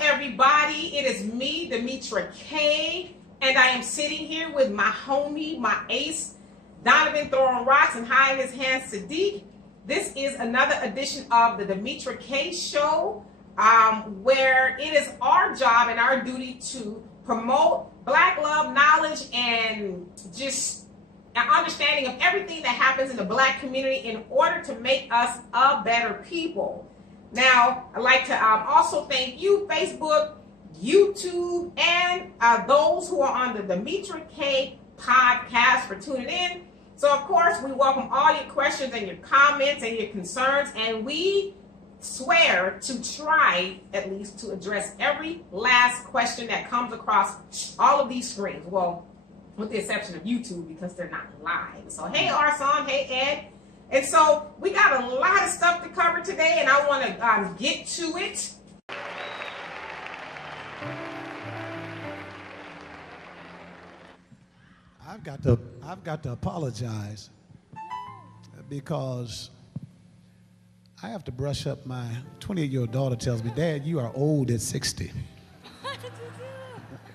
everybody. It is me, Demetra K, and I am sitting here with my homie, my ace, Donovan throwing rocks and hiding his hands, Sadiq. This is another edition of the Demetra K Show, where it is our job and our duty to promote Black love, knowledge, and just an understanding of everything that happens in the Black community in order to make us a better people. Now, I'd like to also thank you, Facebook, YouTube, and those who are on the Demetra K podcast for tuning in. So, of course, we welcome all your questions and your comments and your concerns, and we swear to try at least to address every last question that comes across all of these screens. Well, with the exception of YouTube because they're not live. So, hey, Arson, hey, Ed. And so we got a lot of stuff to cover today, and I want to get to it. I've got to apologize because I have to brush up. My 28-year-old daughter tells me, "Dad, you are old at 60."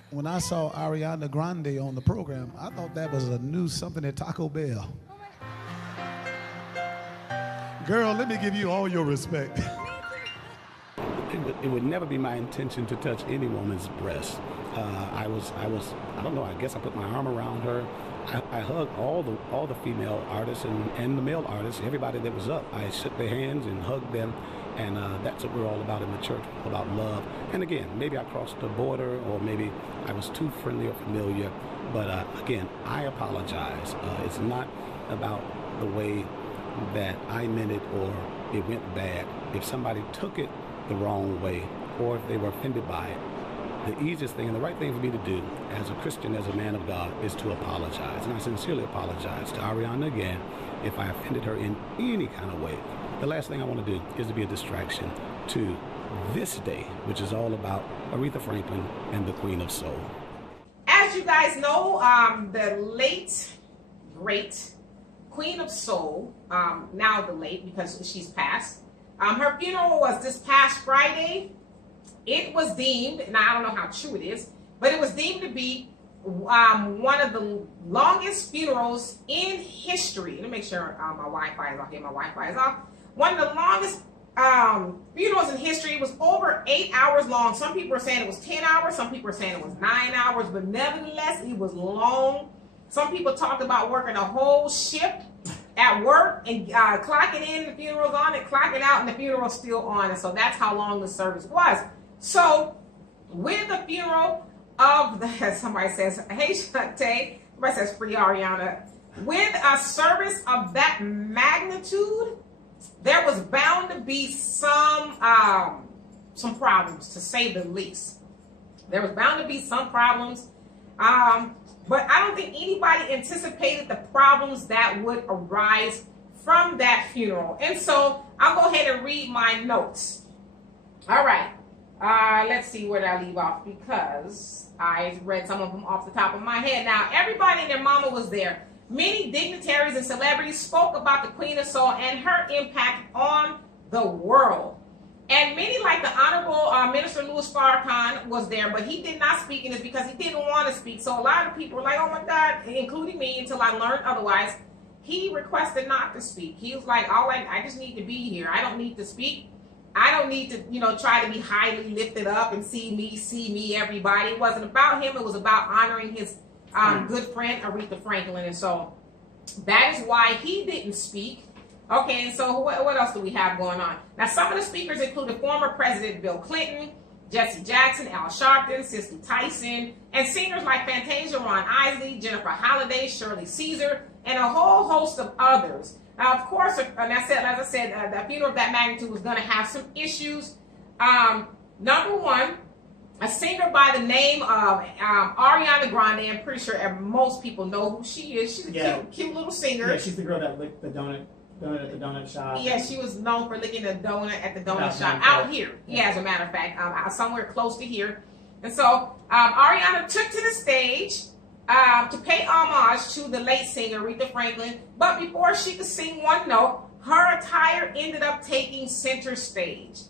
When I saw Ariana Grande on the program, I thought that was a new something at Taco Bell. Girl, let me give you all your respect. It would never be my intention to touch any woman's breast. I don't know, I guess I put my arm around her. I hugged all the female artists and the male artists, everybody that was up. I shook their hands and hugged them, and that's what we're all about in the church, about love. And again, maybe I crossed the border, or maybe I was too friendly or familiar, but again, I apologize. It's not about the way that I meant it or it went bad. If somebody took it the wrong way, or if they were offended by it, the easiest thing and the right thing for me to do as a Christian, as a man of God, is to apologize. And I sincerely apologize to Ariana again if I offended her in any kind of way. The last thing I want to do is to be a distraction to this day, which is all about Aretha Franklin and the Queen of Soul. As you guys know, the late, great Queen of Soul, now the late because she's passed, her funeral was this past Friday. It was deemed, and I don't know how true it is, but it was deemed to be one of the longest funerals in history. Let me make sure my Wi-Fi is off here. My Wi-Fi is off. One of the longest funerals in history. It was over 8 hours long. Some people are saying it was 10 hours. Some people are saying it was 9 hours, but nevertheless, it was long. Some people talked about working a whole shift at work and clocking in, the funeral's on, and clocking out, and the funeral's still on. And so that's how long the service was. So with the funeral of the, somebody says, hey, Shante, somebody says, free Ariana. With a service of that magnitude, there was bound to be some problems, to say the least. There was bound to be some problems. But I don't think anybody anticipated the problems that would arise from that funeral. And so I'll go ahead and read my notes. All right. Let's see where did I leave off, because I read some of them off the top of my head. Now, everybody and their mama was there. Many dignitaries and celebrities spoke about the Queen of Soul and her impact on the world. And many, like the Honorable Minister Louis Farrakhan, was there, but he did not speak in this because he didn't want to speak. So a lot of people were like, oh my God, including me, until I learned otherwise. He requested not to speak. He was like, all right, I just need to be here. I don't need to speak. I don't need to, try to be highly lifted up and see me, everybody. It wasn't about him. It was about honoring his good friend, Aretha Franklin. And so that is why he didn't speak. Okay, and so what else do we have going on? Now, some of the speakers included former President Bill Clinton, Jesse Jackson, Al Sharpton, Cicely Tyson, and singers like Fantasia, Ron Isley, Jennifer Holliday, Shirley Caesar, and a whole host of others. Now, of course, and as I said, the funeral of that magnitude was going to have some issues. Number one, a singer by the name of Ariana Grande. I'm pretty sure most people know who she is. She's a cute little singer. Yeah, she's the girl that licked the donut at the donut shop. Yeah, she was known for licking the donut at the donut shop out here. Yeah, as a matter of fact, somewhere close to here. And so Ariana took to the stage to pay homage to the late singer Aretha Franklin. But before she could sing one note, her attire ended up taking center stage.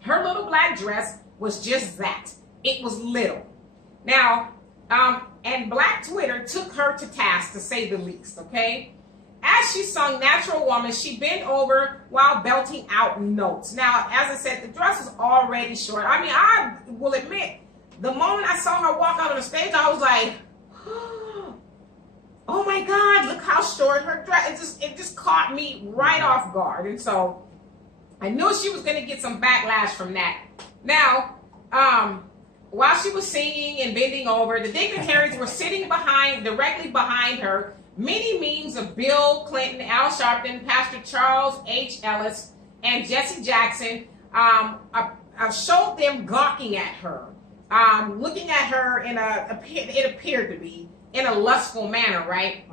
Her little black dress was just that. It was little. Now, and Black Twitter took her to task, to say the least, okay? As she sung Natural Woman, she bent over while belting out notes. Now, as I said, the dress was already short. I mean, I will admit, the moment I saw her walk out on the stage, I was like, oh my God, look how short her dress. It just caught me right off guard. And so I knew she was going to get some backlash from that. Now, while she was singing and bending over, the dignitaries were sitting directly behind her. Many memes of Bill Clinton, Al Sharpton, Pastor Charles H. Ellis, and Jesse Jackson showed them gawking at her, looking at her it appeared to be, in a lustful manner, right?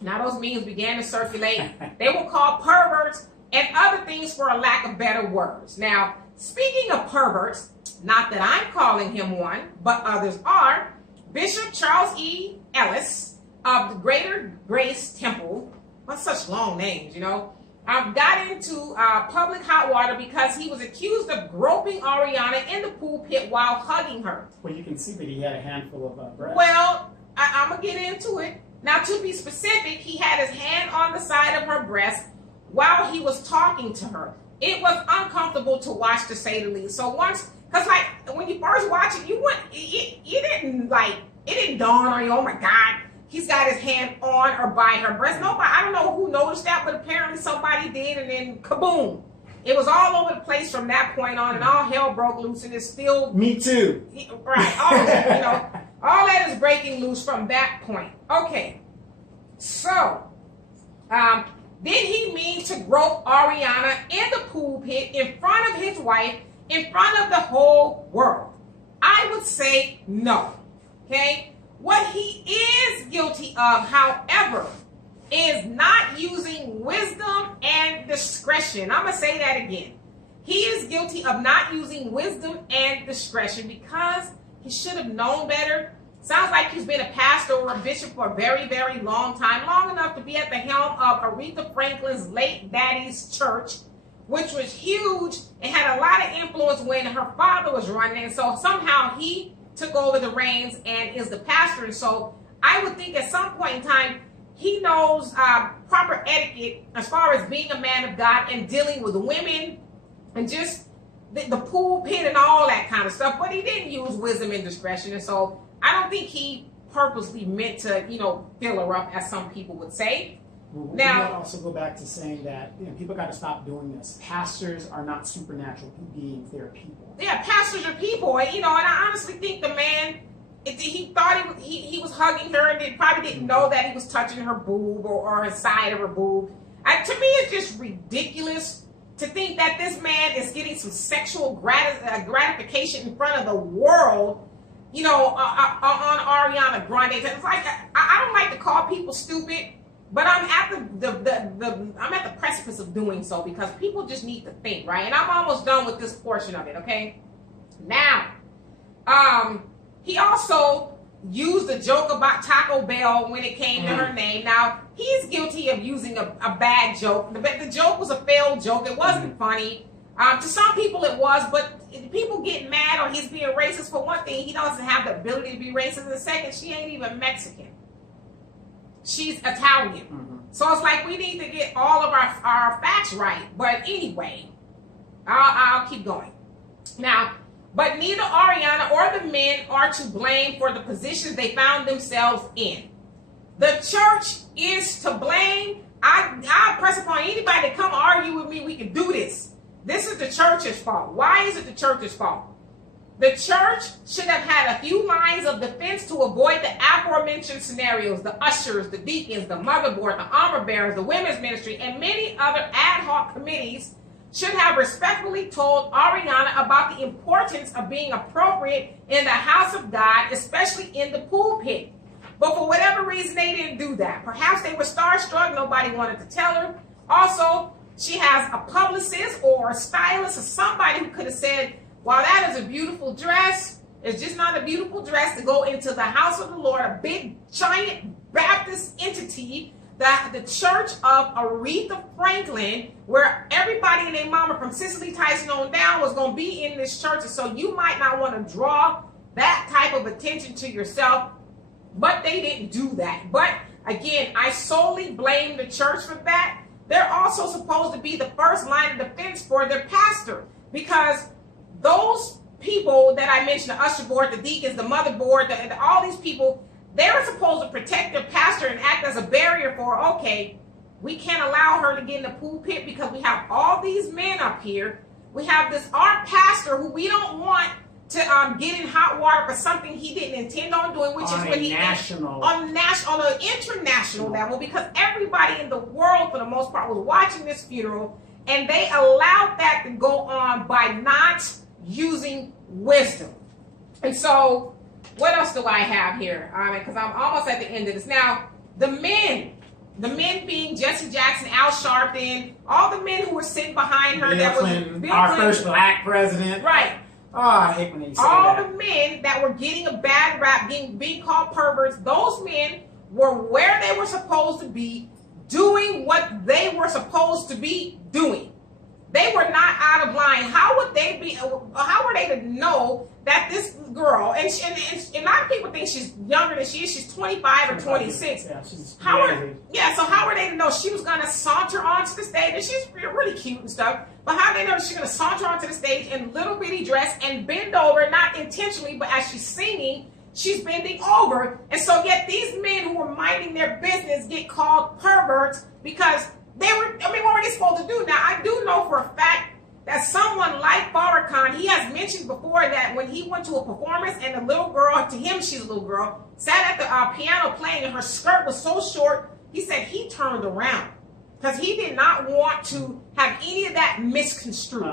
Now those memes began to circulate. They were called perverts and other things, for a lack of better words. Now, speaking of perverts, not that I'm calling him one, but others are, Bishop Charles E. Ellis of the Greater Grace Temple, what's such long names, you know, got into public hot water because he was accused of groping Ariana in the pool pit while hugging her. Well, you can see that he had a handful of breasts. Well, I'm going to get into it. Now, to be specific, he had his hand on the side of her breast while he was talking to her. It was uncomfortable to watch, to say the least. So once, because like when you first watch it, it didn't dawn on you, oh my God, he's got his hand on or by her breast. Nobody, I don't know who noticed that, but apparently somebody did, and then kaboom. It was all over the place from that point on, and all hell broke loose, and it's still... Me too. Right, all that, you know, all that is breaking loose from that point. Okay, so, did he mean to grope Ariana in the pool pit in front of his wife, in front of the whole world? I would say no, okay? What he is guilty of, however, is not using wisdom and discretion. I'm going to say that again. He is guilty of not using wisdom and discretion because he should have known better. Sounds like he's been a pastor or a bishop for a very, very long time, long enough to be at the helm of Aretha Franklin's late daddy's church, which was huge and had a lot of influence when her father was running. And so somehow he took over the reins and is the pastor. And so I would think at some point in time, he knows proper etiquette as far as being a man of God and dealing with women and just the pool pit and all that kind of stuff. But he didn't use wisdom and discretion. And so I don't think he purposely meant to, fill her up, as some people would say. Well, now, we might also go back to saying that people got to stop doing this. Pastors are not supernatural beings; they're people. Yeah, pastors are people, and and I honestly think the man, he thought he was hugging her, and probably didn't know that he was touching her boob or the side of her boob. To me, it's just ridiculous to think that this man is getting some sexual gratification in front of the world, on Ariana Grande. It's like I don't like to call people stupid. But I'm at I'm at the precipice of doing so because people just need to think, right? And I'm almost done with this portion of it, okay? Now, he also used a joke about Taco Bell when it came to her name. Now, he's guilty of using a bad joke. The joke was a failed joke. It wasn't funny. To some people it was, but people get mad or he's being racist. For one thing, he doesn't have the ability to be racist. And the second, she ain't even Mexican. She's Italian. So it's like we need to get all of our facts right. But anyway, I'll keep going. Now, but neither Ariana or the men are to blame for the positions they found themselves in. The church is to blame. I press upon anybody to come argue with me. We can do this. This is the church's fault. Why is it the church's fault? The church should have had a few lines of defense to avoid the aforementioned scenarios. The ushers, the deacons, the motherboard, the armor bearers, the women's ministry, and many other ad hoc committees should have respectfully told Ariana about the importance of being appropriate in the house of God, especially in the pool pit. But for whatever reason, they didn't do that. Perhaps they were starstruck. Nobody wanted to tell her. Also, she has a publicist or a stylist or somebody who could have said, while that is a beautiful dress, it's just not a beautiful dress to go into the house of the Lord, a big, giant Baptist entity, the church of Aretha Franklin, where everybody and their mama from Cicely Tyson on down was going to be in this church. And so you might not want to draw that type of attention to yourself, but they didn't do that. But again, I solely blame the church for that. They're also supposed to be the first line of defense for their pastor, because those people that I mentioned, the usher board, the deacons, the mother board, all these people, they're supposed to protect their pastor and act as a barrier for, okay, we can't allow her to get in the pulpit because we have all these men up here. We have this our pastor who we don't want to get in hot water for something he didn't intend on doing, which is when he on an international level, because everybody in the world for the most part was watching this funeral, and they allowed that to go on by not using wisdom. And so what else do I have here? Because I'm almost at the end of this. Now, the men being Jesse Jackson, Al Sharpton, all the men who were sitting behind her. Bill Clinton, our first black president. Right. Oh, I hate when they say all that. The men that were getting a bad rap, being called perverts, those men were where they were supposed to be, doing what they were supposed to be doing. They were not out of line. How would they be? How were they to know that this girl, and a lot of people think she's younger than she is. She's 25 or 26. Yeah, she's so how were they to know she was going to saunter onto the stage? And she's really cute and stuff. But how they know she's going to saunter onto the stage in little bitty dress and bend over, not intentionally, but as she's singing, she's bending over. And so yet these men who were minding their business get called perverts because they were, what were they supposed to do? Now, I do know for a fact that someone like Farrakhan, he has mentioned before that when he went to a performance and the little girl, to him she's a little girl, sat at the piano playing and her skirt was so short, he said he turned around because he did not want to have any of that misconstrued.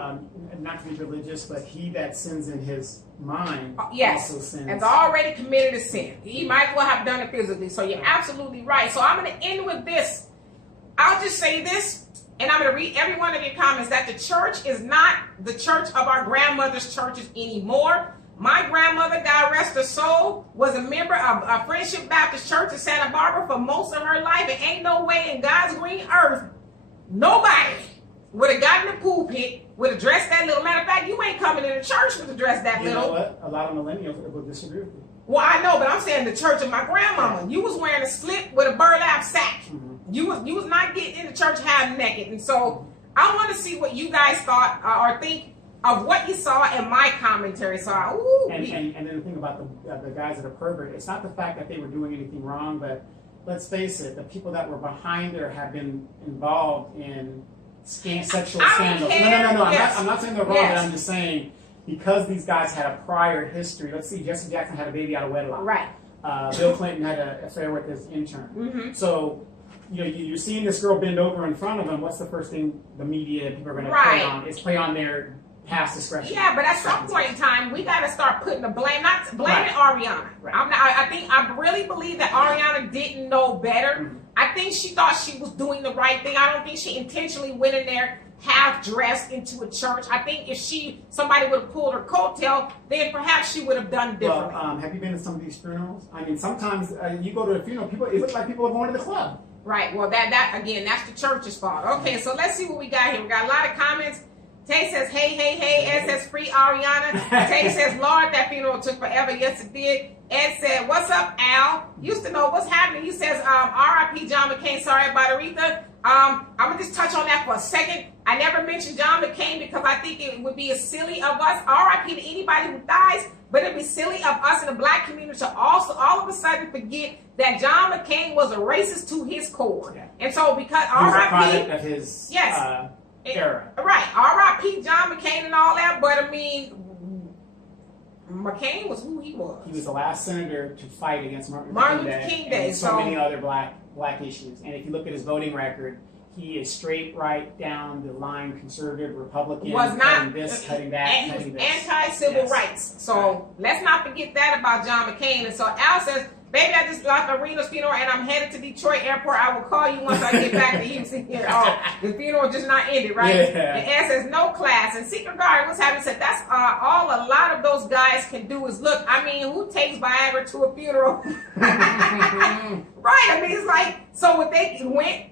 Not to be religious, but he that sins in his mind yes, also sins. Has already committed a sin. He might as well have done it physically. So you're absolutely right. So I'm going to end with this. I'll just say this, and I'm going to read every one of your comments, that the church is not the church of our grandmother's churches anymore. My grandmother, God rest her soul, was a member of a Friendship Baptist Church in Santa Barbara for most of her life. And ain't no way in God's green earth nobody would have gotten the pulpit, would have dressed that little. Matter of fact, you ain't coming into church with a dress that little. You know what? A lot of millennials will disagree with you. Well, I know, but I'm saying the church of my grandmama. You was wearing a slip with a burlap sack. Mm-hmm. You was not getting in the church half naked. And so I want to see what you guys thought or think of what you saw in my commentary. So and then the thing about the guys that are pervert, it's not the fact that they were doing anything wrong, but let's face it, the people that were behind there have been involved in sexual scandals. No. Yes. I'm not saying they're wrong, but I'm just saying because these guys had a prior history. Let's see, Jesse Jackson had a baby out of wedlock. Right. Bill Clinton had an affair with his intern. Mm-hmm. So you're seeing this girl bend over in front of him. What's the first thing the media people are going to play on? It's play on their past discretion. Yeah, but at some point in time, we got to start putting the blame, not blaming Ariana. Right. I really believe that Ariana didn't know better. Mm-hmm. I think she thought she was doing the right thing. I don't think she intentionally went in there half dressed into a church. I think if somebody would have pulled her coattail, then perhaps she would have done differently. Well, have you been to some of these funerals? I mean, sometimes you go to a funeral, it looks like people are going to the club. Right. Well, that again, that's the church's fault. Okay, so let's see what we got here. We got a lot of comments. Tay says, hey. Ed says, free Ariana. Tay says, Lord, that funeral took forever. Yes, it did. Ed said, what's up, Al? Used to know what's happening. He says, R.I.P. John McCain. Sorry about Aretha. I'm going to just touch on that for a second. I never mentioned John McCain because I think it would be silly of us. R.I.P. to anybody who dies, but it'd be silly of us in the black community to also all of a sudden forget that John McCain was a racist to his core. Yeah. And so because R.I.P. of his era. Right. R.I.P. John McCain and all that, but I mean, McCain was who he was. He was the last senator to fight against Martin Luther King Day. And so many other black issues. And if you look at his voting record, he is straight right down the line, conservative, Republican, was not cutting this, cutting that, cutting this. Anti-civil rights. So let's not forget that about John McCain. And so Al says, baby, I just left Arena's funeral and I'm headed to Detroit Airport. I will call you once I get back to Houston here. Oh, the funeral just not ended, right? Yeah. And Ed says, no class. And Secret Guard was having said, that's all a lot of those guys can do is look. I mean, who takes Viagra to a funeral? Right. I mean, it's like, so what they went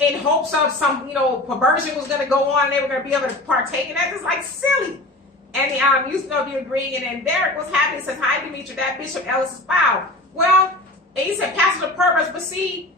in hopes of some, perversion was going to go on and they were going to be able to partake in that. It's like silly. And you know, be agreeing. And then Derek was happy. He says, "Hi, Demetri, that Bishop Ellis is foul." Well, and he said, "Pastor the perverse," but see,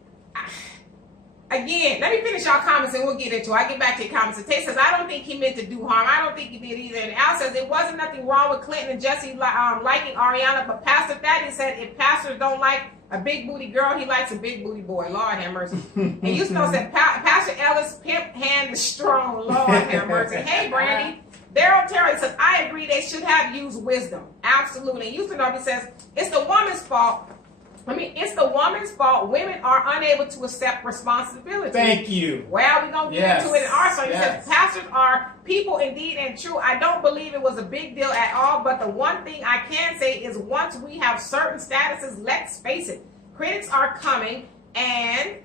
again, let me finish y'all comments and we'll get into it. I get back to your comments. And Tay says, "I don't think he meant to do harm. I don't think he did either." And Al says, "It wasn't nothing wrong with Clinton and Jesse liking Ariana, but Pastor Thaddeus said if pastors don't like a big booty girl, he likes a big booty boy. Lord have mercy." And you know, said Pastor Ellis, pimp hand is strong. Lord have mercy. Hey, Brandy. Daryl Terry says, "I agree they should have used wisdom." Absolutely. And Houston Obi says, "It's the woman's fault. It's the woman's fault. Women are unable to accept responsibility." Thank you. Well, we're going to get into it in our song. He Yes. says, "Pastors are people indeed and true. I don't believe it was a big deal at all, but the one thing I can say is once we have certain statuses, let's face it, critics are coming and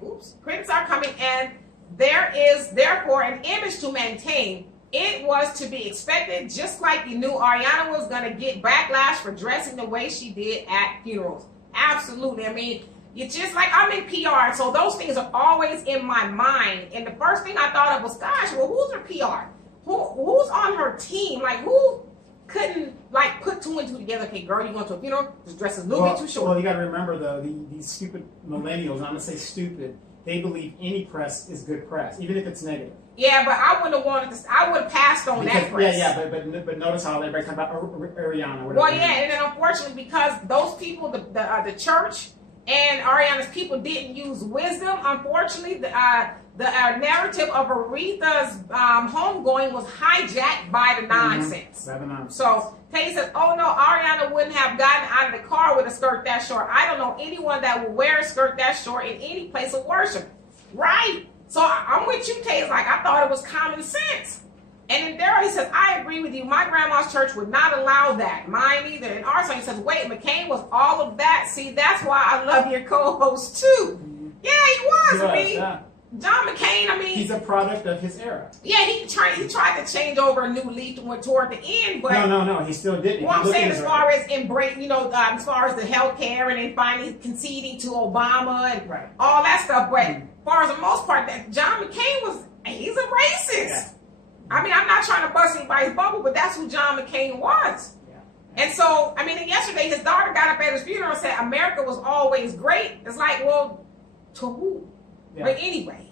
there is therefore an image to maintain. It was to be expected, just like you knew Ariana was going to get backlash for dressing the way she did at funerals." Absolutely. I mean, it's just like I'm in PR, so those things are always in my mind. And the first thing I thought of was, gosh, well, who's her PR? Who's on her team? Like, who couldn't put two and two together? Okay, girl, you going to a funeral? This dress is a little bit too short. Well, you got to remember though, these stupid millennials. I'm gonna say stupid. They believe any press is good press, even if it's negative. Yeah, but I wouldn't have wanted this. I would have passed on that press. But notice how everybody talking about Ariana. Well, yeah, and then unfortunately, because those people, the church and Ariana's people didn't use wisdom, unfortunately, the narrative of Aretha's homegoing was hijacked by the nonsense. So Tay says, "Oh no, Ariana wouldn't have gotten out of the car with a skirt that short. I don't know anyone that would wear a skirt that short in any place of worship." Right. So I'm with you, Tay. It's like I thought it was common sense. And then Daryl, he says, "I agree with you. My grandma's church would not allow that. Mine either." And Arson, he says, "Wait, McCain was all of that. See, that's why I love your co-host too." Yeah, he was. John McCain, he's a product of his era. Yeah, he tried to change over a new leaf toward the end, but no, he still didn't. Well, I'm saying as far as embrace, as far as the healthcare and then finally conceding to Obama and all that stuff. But as far as the most part, that John McCain he's a racist. Yeah. I mean, I'm not trying to bust anybody's bubble, but that's who John McCain was. Yeah. And so, and yesterday his daughter got up at his funeral and said America was always great. It's like, well, to who? Yeah. But anyway,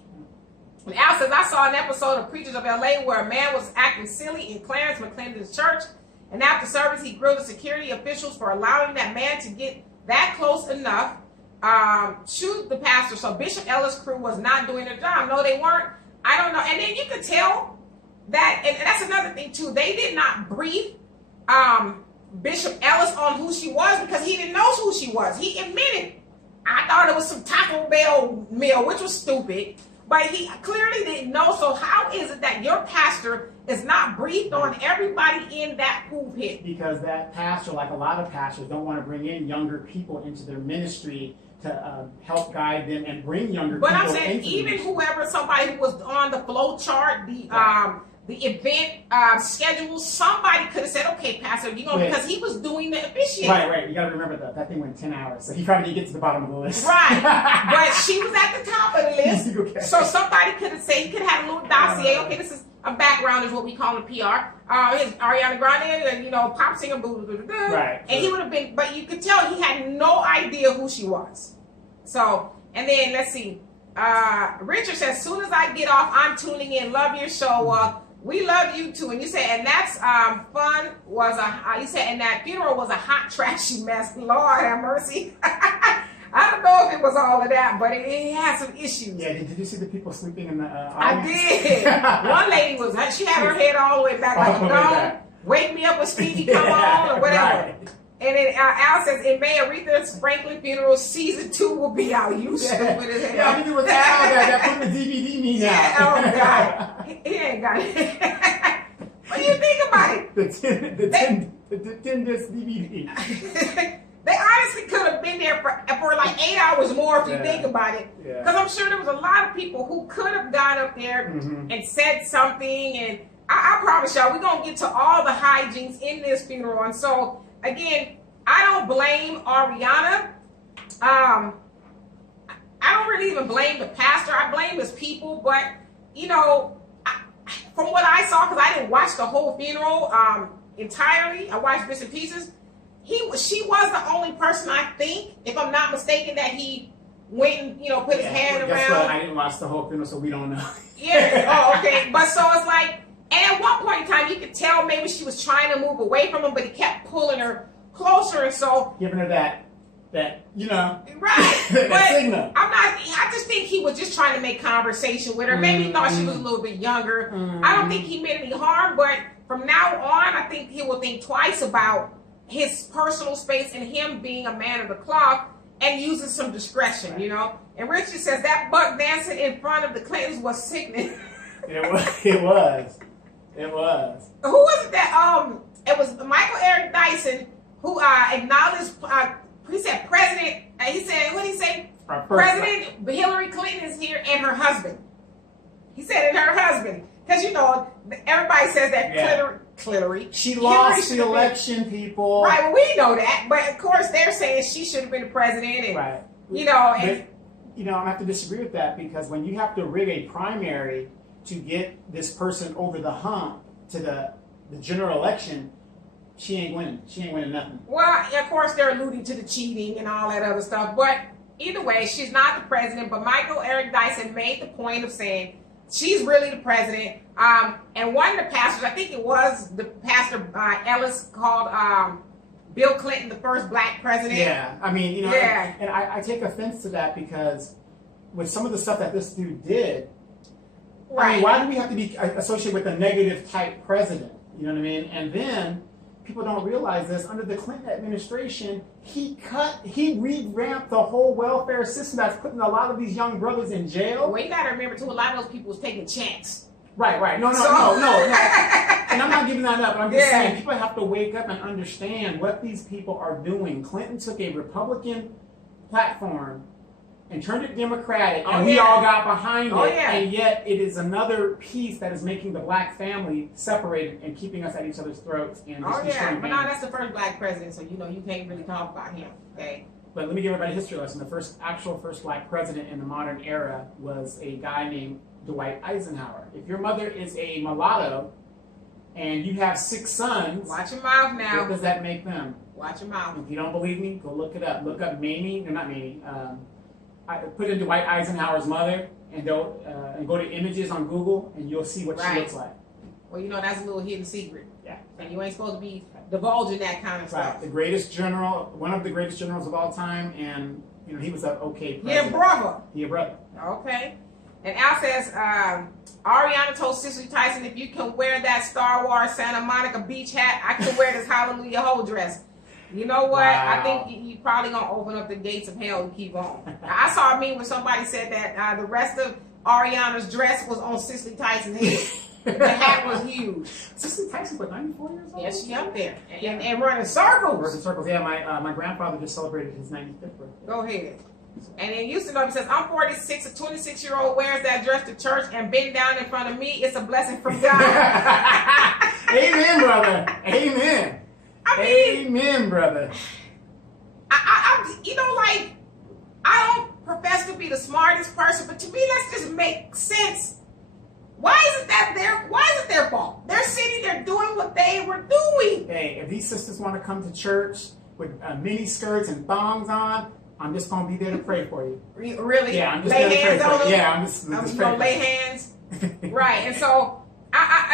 and Al says, "I saw an episode of Preachers of LA where a man was acting silly in Clarence McClendon's church, and after service he grilled the security officials for allowing that man to get that close enough to the pastor. So Bishop Ellis' crew was not doing their job." No, they weren't. I don't know. And then you could tell that, and that's another thing too, they did not brief Bishop Ellis on who she was because he didn't know who she was. He admitted, "I thought it was some Taco Bell meal," which was stupid. But he clearly didn't know. So how is it that your pastor is not briefed on everybody in that pulpit? Because that pastor, like a lot of pastors, don't want to bring in younger people into their ministry to help guide them and bring younger people. But I'm saying even somebody who was on the flow chart, the event schedule, somebody could have said, "Okay, Pastor, because he was doing the officiating." Right. You got to remember that thing went 10 hours, so he probably didn't get to the bottom of the list. Right, but she was at the top of the list. Okay. So somebody could have said, he could have had a little dossier. Okay, this is a background, is what we call in PR. His Ariana Grande, and pop singer, right. And he would have been, but you could tell he had no idea who she was. So, and then let's see. Richard says, "As soon as I get off, I'm tuning in. Love your show. We love you too." And you said, and that's fun you said, and that funeral was a hot, trashy mess. Lord have mercy. I don't know if it was all of that, but it had some issues. Yeah, did you see the people sleeping in the audience? I did. One lady she had her head all the way back, like, "Don't wake me up when Stevie come on," or whatever. Right. And then Al says, "In May, Aretha Franklin funeral season 2 will be out." You stupid as hell. Yeah, I think it was Al that put the DVD me now. Yeah, oh God, he ain't got it. What do you think about it? The 10 disc DVD. They honestly could have been there for like 8 hours more if you think about it. Because I'm sure there was a lot of people who could have gone up there and said something. And I promise y'all, we're going to get to all the hijinks in this funeral. And so, again, I don't blame Ariana. I don't don't really even blame the pastor. I blame his people. But, you know, from what I saw, because I didn't watch the whole funeral entirely, I watched bits and pieces. She was the only person, I think, if I'm not mistaken, that he went and, you know, put his hand Guess around. what? I didn't watch the whole funeral, so we don't know. Yeah. Oh, okay. But so it's like, and at one point in time, you could tell maybe she was trying to move away from him, but he kept pulling her closer, and so giving her that you know, right. that But signal. I just think he was just trying to make conversation with her. Maybe he thought she was a little bit younger. I don't think he meant any harm, but from now on, I think he will think twice about his personal space and him being a man of the cloth and using some discretion, you know. And Richard says that buck dancing in front of the Clintons was sickening. It was. Who was it that it was Michael Eric Dyson who acknowledged he said President he said, what did he say? President Hillary Clinton is here and her husband. He said, and her husband. Because, you know, everybody says that Hillary. She lost the election, people. Right, well, we know that. But, of course, they're saying she should have been the president. And, right. You know, but, you know, I have to disagree with that because when you have to rig a primary to get this person over the hump to the general election, she ain't winning. She ain't winning nothing. Well, of course, they're alluding to the cheating and all that other stuff. But either way, she's not the president. But Michael Eric Dyson made the point of saying she's really the president. And one of the pastors, I think it was the pastor Ellis, called Bill Clinton the first black president. Yeah, I mean, you know, yeah. and I take offense to that because with some of the stuff that this dude did, right. I mean, why do we have to be associated with a negative type president? You know what I mean? And then people don't realize this. Under the Clinton administration, he revamped the whole welfare system that's putting a lot of these young brothers in jail. Well, you got to remember, too, a lot of those people was taking checks. Right. No. And I'm not giving that up. But I'm just saying people have to wake up and understand what these people are doing. Clinton took a Republican platform and turned it Democratic, and we all got behind it. And yet it is another piece that is making the black family separated and keeping us at each other's throats. And just But no, that's the first black president, so you know you can't really talk about him. Okay. But let me give everybody a history lesson. The first black president in the modern era was a guy named Dwight Eisenhower. If your mother is a mulatto and you have 6 sons, watch your mouth now. What does that make them? Watch your mouth. If you don't believe me, go look it up. Look up Mamie. No, not Mamie. Put in Dwight Eisenhower's mother and go to images on Google, and you'll see what she looks like. Well, you know that's a little hidden secret. Yeah. And you ain't supposed to be divulging that kind of stuff. The greatest general, one of the greatest generals of all time, and you know he was an okay president. He a brother. Okay. And Al says, Ariana told Cicely Tyson, if you can wear that Star Wars Santa Monica beach hat, I can wear this Hallelujah whole dress. You know what? Wow. I think you probably going to open up the gates of hell and keep on. I saw a meme where somebody said that the rest of Ariana's dress was on Cicely Tyson's head. The hat was huge. Cicely Tyson was 94 years old? Yes, she up there. And running circles. Running circles. Yeah, my grandfather just celebrated his 95th birthday. Go ahead. And then Houston says, I'm 46, a 26-year-old wears that dress to church and bend down in front of me. It's a blessing from God. Amen, brother. Amen. Amen, brother. I you know, like, I don't profess to be the smartest person, but to me, let's just make sense. Why is it their fault? They're sitting there doing what they were doing. Hey, if these sisters want to come to church with mini skirts and thongs on, I'm just going to be there to pray for you. Really? Yeah, I'm just lay there to pray hands for on you. them? Yeah, I'm just going praying to lay hands? Right. And so,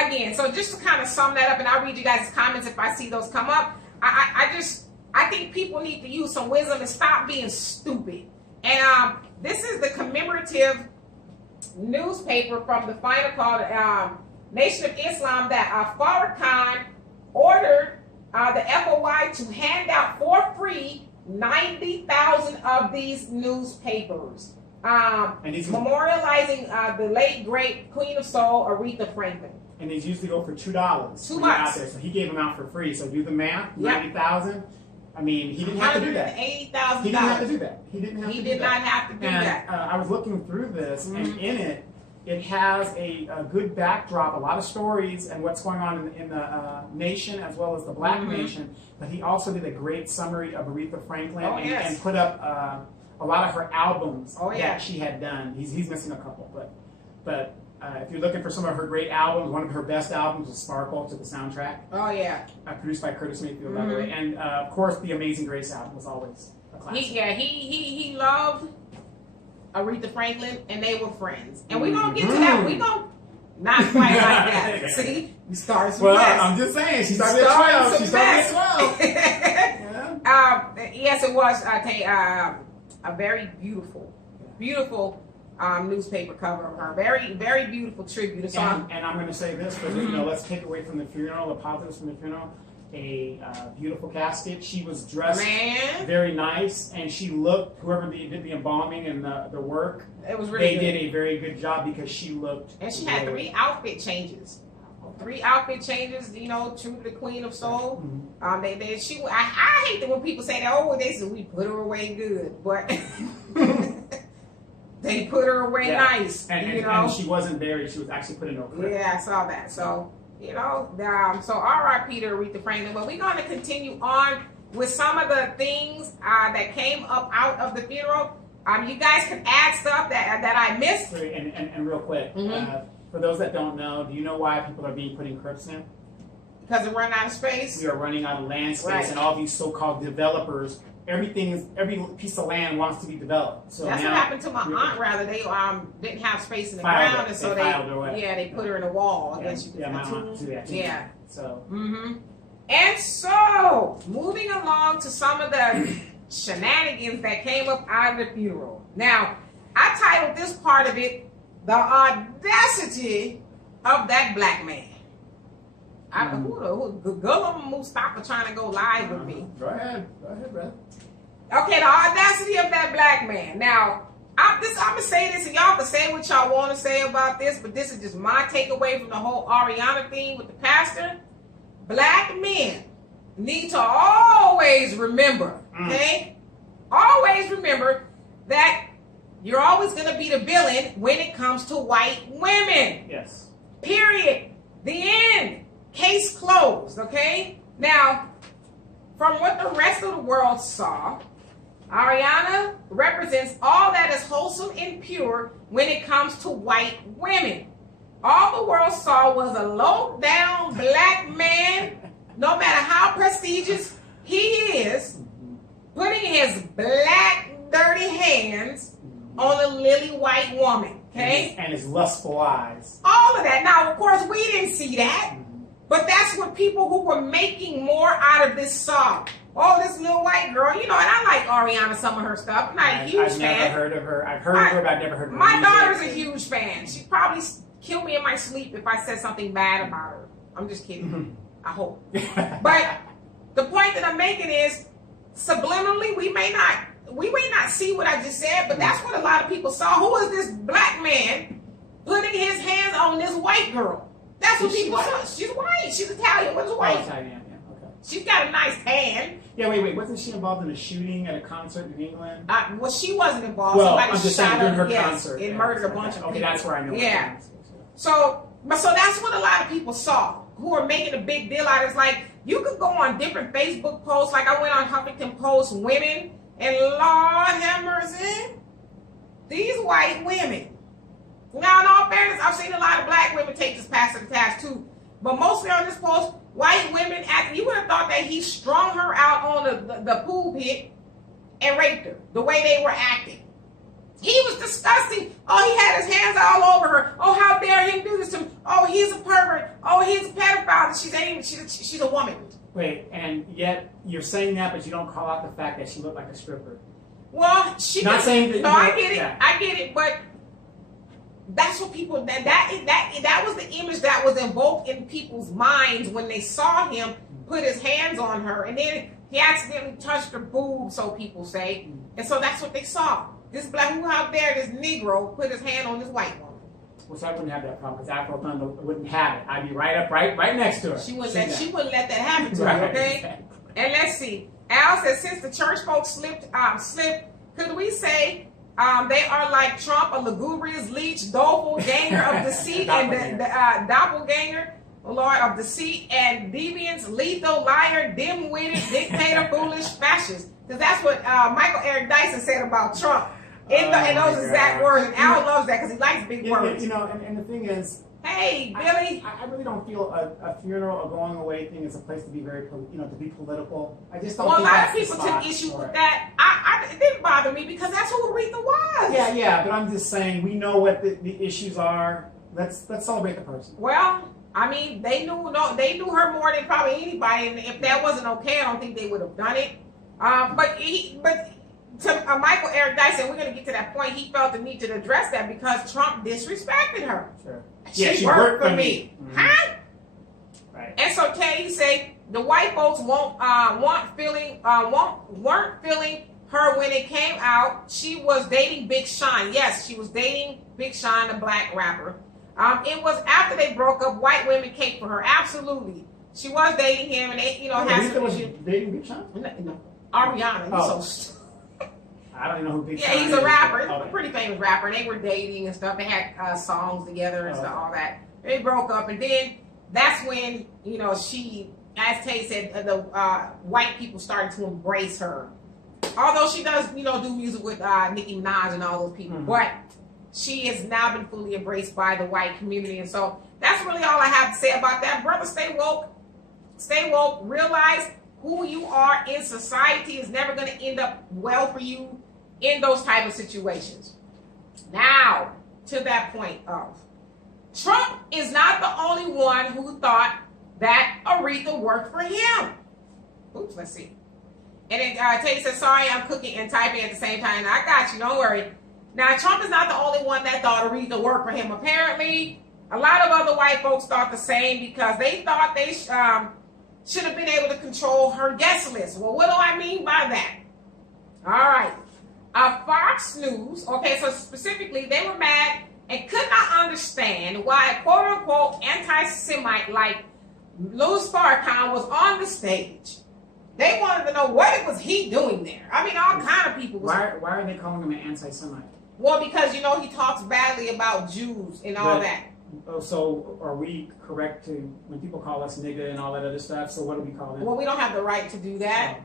again, so just to kind of sum that up, and I'll read you guys' comments if I see those come up. I think people need to use some wisdom and stop being stupid. And this is the commemorative newspaper from the final call, Nation of Islam, that Farrakhan ordered the FOI to hand out for free 90,000 of these newspapers, memorializing the late great Queen of Soul, Aretha Franklin. And these usually go for $2. $2. So he gave them out for free. So do the math. 90,000. I mean, he didn't have to do that. $180,000. He didn't have to do that. He did not have to do that. I was looking through this, and in it, it has a good backdrop, a lot of stories and what's going on in the nation as well as the black nation. But he also did a great summary of Aretha Franklin and put up a lot of her albums Oh, yeah. that she had done. He's missing a couple, but if you're looking for some of her great albums, one of her best albums was Sparkle to the soundtrack. Oh yeah. Produced by Curtis Mayfield, by the way, and of course the Amazing Grace album was always a classic. He loved Aretha Franklin, and they were friends. And we're gonna get to that. We gonna not quite like that. See, we started some Well, mess. I'm just saying, she started at 12. She started at 12. Yeah. Yes, it was. I tell you, a very beautiful newspaper cover of her. Very, very beautiful tribute. So And I'm going to say this, because let's take away from the funeral, the positives from the funeral. A beautiful casket. She was dressed very nice, and she looked. Whoever did the embalming and the work, it was really they good. did a very good job because she looked. And she had 3 outfit changes. 3 outfit changes, true to the Queen of Soul. I hate it when people say that. Oh, they said we put her away good, but they put her away nice. And she wasn't buried; she was actually put in a crypt. Yeah, I saw that. So so R.I.P. to Aretha Franklin. But we're going to continue on with some of the things that came up out of the funeral. You guys can add stuff that I missed. And real quick. For those that don't know, do you know why people are being put in crypts now? Because we're running out of space. We are running out of land space, Right. and all these so-called developers, every piece of land wants to be developed. So that's now, what happened to my aunt. Rather, they didn't have space in the ground, and so they put her in a wall. I guess you could. Yeah, my aunt too. Yeah. So. And so, moving along to some of the shenanigans that came up out of the funeral. Now, I titled this part of it, "The Audacity of That Black Man." Gulam Mustafa trying to go live with me. Go ahead, brother. Okay, the audacity of that black man. Now, I'm going to say this, and y'all can say what y'all want to say about this, but this is just my takeaway from the whole Ariana thing with the pastor. Black men need to always remember, okay? Always remember that you're always going to be the villain when it comes to white women. Yes. Period. The end. Case closed, okay? Now, from what the rest of the world saw, Ariana represents all that is wholesome and pure when it comes to white women. All the world saw was a low-down black man, no matter how prestigious he is, putting his black, dirty hands on a lily white woman, okay? And his lustful eyes. All of that. Now, of course, we didn't see that. But that's what people who were making more out of this saw. Oh, this little white girl, and I like Ariana, some of her stuff. I'm not a huge fan. I've never heard of her. I've heard of her, but I've never heard of her. My daughter's a huge fan. She'd probably kill me in my sleep if I said something bad about her. I'm just kidding. I hope. But the point that I'm making is, subliminally, we may not see what I just said, but that's what a lot of people saw. Who is this black man putting his hands on this white girl? That's what people saw. She's white. She's Italian. What's white? Oh, Italian, yeah. Okay. She's got a nice tan. Yeah, wait. Wasn't she involved in a shooting at a concert in England? Well, she wasn't involved. Well, Somebody I'm just shot saying during her yes, concert. and murdered a bunch of people. Okay, that's where I know. Yeah. So that's what a lot of people saw who are making a big deal out of it. It's like, you could go on different Facebook posts. Like I went on Huffington Post women, and Lord have mercy, these white women. Now, in all fairness, I've seen a lot of black women take this pastor to task too. But mostly on this post, white women, you would have thought that he strung her out on the pool pit and raped her, the way they were acting. He was disgusting. Oh, he had his hands all over her. Oh, how dare him do this to me. Oh, he's a pervert. Oh, he's a pedophile. She's a woman. Wait, and yet you're saying that, but you don't call out the fact that she looked like a stripper. Well, she not saying that. No, I get it. Yeah. I get it, but that's what people that was the image that was invoked in people's minds when they saw him put his hands on her, and then he accidentally touched her boob, so people say, and so that's what they saw. This black, who out there, this Negro, put his hand on this white woman. Well, so I wouldn't have that problem because Afro Thunder wouldn't have it. I'd be right next to her. She wouldn't let that happen to her, okay? Exactly. And let's see. Al says, since the church folks slipped, could we say they are like Trump, a lugubrious leech, doppelganger of deceit, and the doppelganger? Lord of deceit and deviance, lethal, liar, dim-witted, dictator, foolish, fascist. Because that's what Michael Eric Dyson said about Trump in those exact words. And Al loves that because he likes big words. You know, and the thing is, hey, Billy. I really don't feel a funeral, a going away thing is a place to be very, to be political. I just don't. Well, think a lot that's of people the took spot issue for with it. that. It didn't bother me because that's who Aretha was. Yeah, but I'm just saying we know what the issues are. Let's celebrate the person. Well, I mean, they knew her more than probably anybody, and if that wasn't okay, I don't think they would have done it. But to Michael Eric Dyson, we're going to get to that point. He felt the need to address that because Trump disrespected her. Sure. She worked for me. Mm-hmm. Huh? Right. And so Teddy said the white folks weren't feeling her when it came out. She was dating Big Sean. Yes, she was dating Big Sean, a black rapper. It was after they broke up. White women came for her. Absolutely, she was dating him, and they, had some was issues. dating Big Sean? No, Ariana. Oh. He's so. I don't even know who Big Sean Yeah, is. he's a rapper. He's Okay. a pretty famous rapper. And they were dating and stuff. They had songs together and stuff, all that. They broke up, and then that's when she, as Tay said, the white people started to embrace her. Although she does, do music with Nicki Minaj and all those people, but she has now been fully embraced by the white community, and so that's really all I have to say about that. Brother, stay woke. Stay woke. Realize who you are in society is never going to end up well for you in those type of situations. Now, to that point of Trump is not the only one who thought that Aretha worked for him. Oops, let's see. And then Tay said, sorry, I'm cooking and typing at the same time. I got you, don't worry. Now, Trump is not the only one that thought Aretha worked for him. Apparently, a lot of other white folks thought the same because they thought they should have been able to control her guest list. Well, what do I mean by that? All right. Fox News, okay, so specifically, they were mad and could not understand why a quote-unquote anti-Semite like Louis Farrakhan was on the stage. They wanted to know what was he doing there. I mean, all kind of people. Why are they calling him an anti-Semite? Well, because, he talks badly about Jews and all that. So are we correct to, when people call us nigga and all that other stuff, so what do we call them? Well, we don't have the right to do that.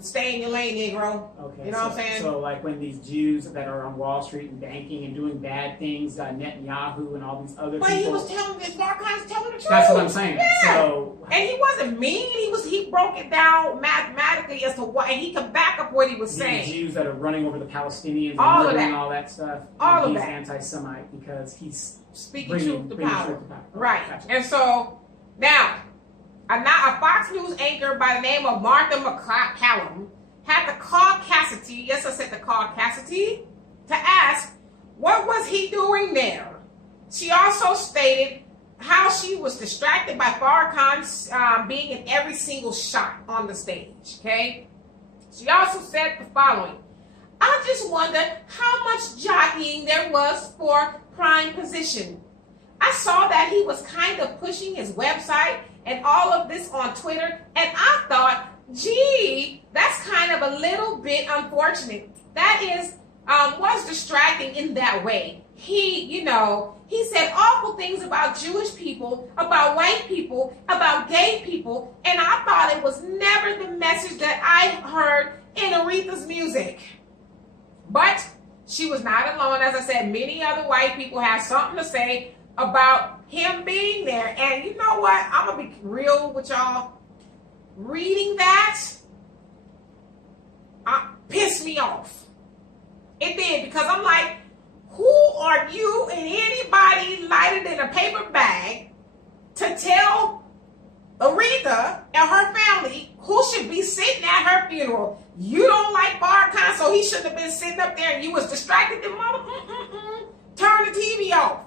Stay in your lane, Negro. Okay. You know what I'm saying? So like when these Jews that are on Wall Street and banking and doing bad things, Netanyahu and all these other But people. he was telling this, Farrakhan's telling the truth. That's what I'm saying. Yeah. So, and he wasn't mean. He broke it down mathematically as to why, and he could back up what he was saying. The Jews that are running over the Palestinians and All of murdering that. all that stuff. All of he's that. anti-Semite because he's Speaking truth to power. Truth to power. Right. Gotcha. And so, now a Fox News anchor by the name of Martha McCallum had to call Cassidy, yes, I said to call Cassidy, to ask, what was he doing there? She also stated how she was distracted by Farrakhan being in every single shot on the stage, okay? She also said the following, I just wonder how much jockeying there was for prime position. I saw that he was kind of pushing his website and all of this on Twitter, and I thought, gee, that's kind of a little bit unfortunate. That is, was distracting in that way. He said awful things about Jewish people, about white people, about gay people, and I thought it was never the message that I heard in Aretha's music. But she was not alone. As I said, many other white people have something to say about him being there. And you know what? I'm going to be real with y'all. Reading that pissed me off. It did, because I'm like, who are you and anybody lighter than a paper bag to tell Aretha and her family who should be sitting at her funeral? You don't like Farrakhan, so he shouldn't have been sitting up there, and you was distracted. Then mother, turn the TV off.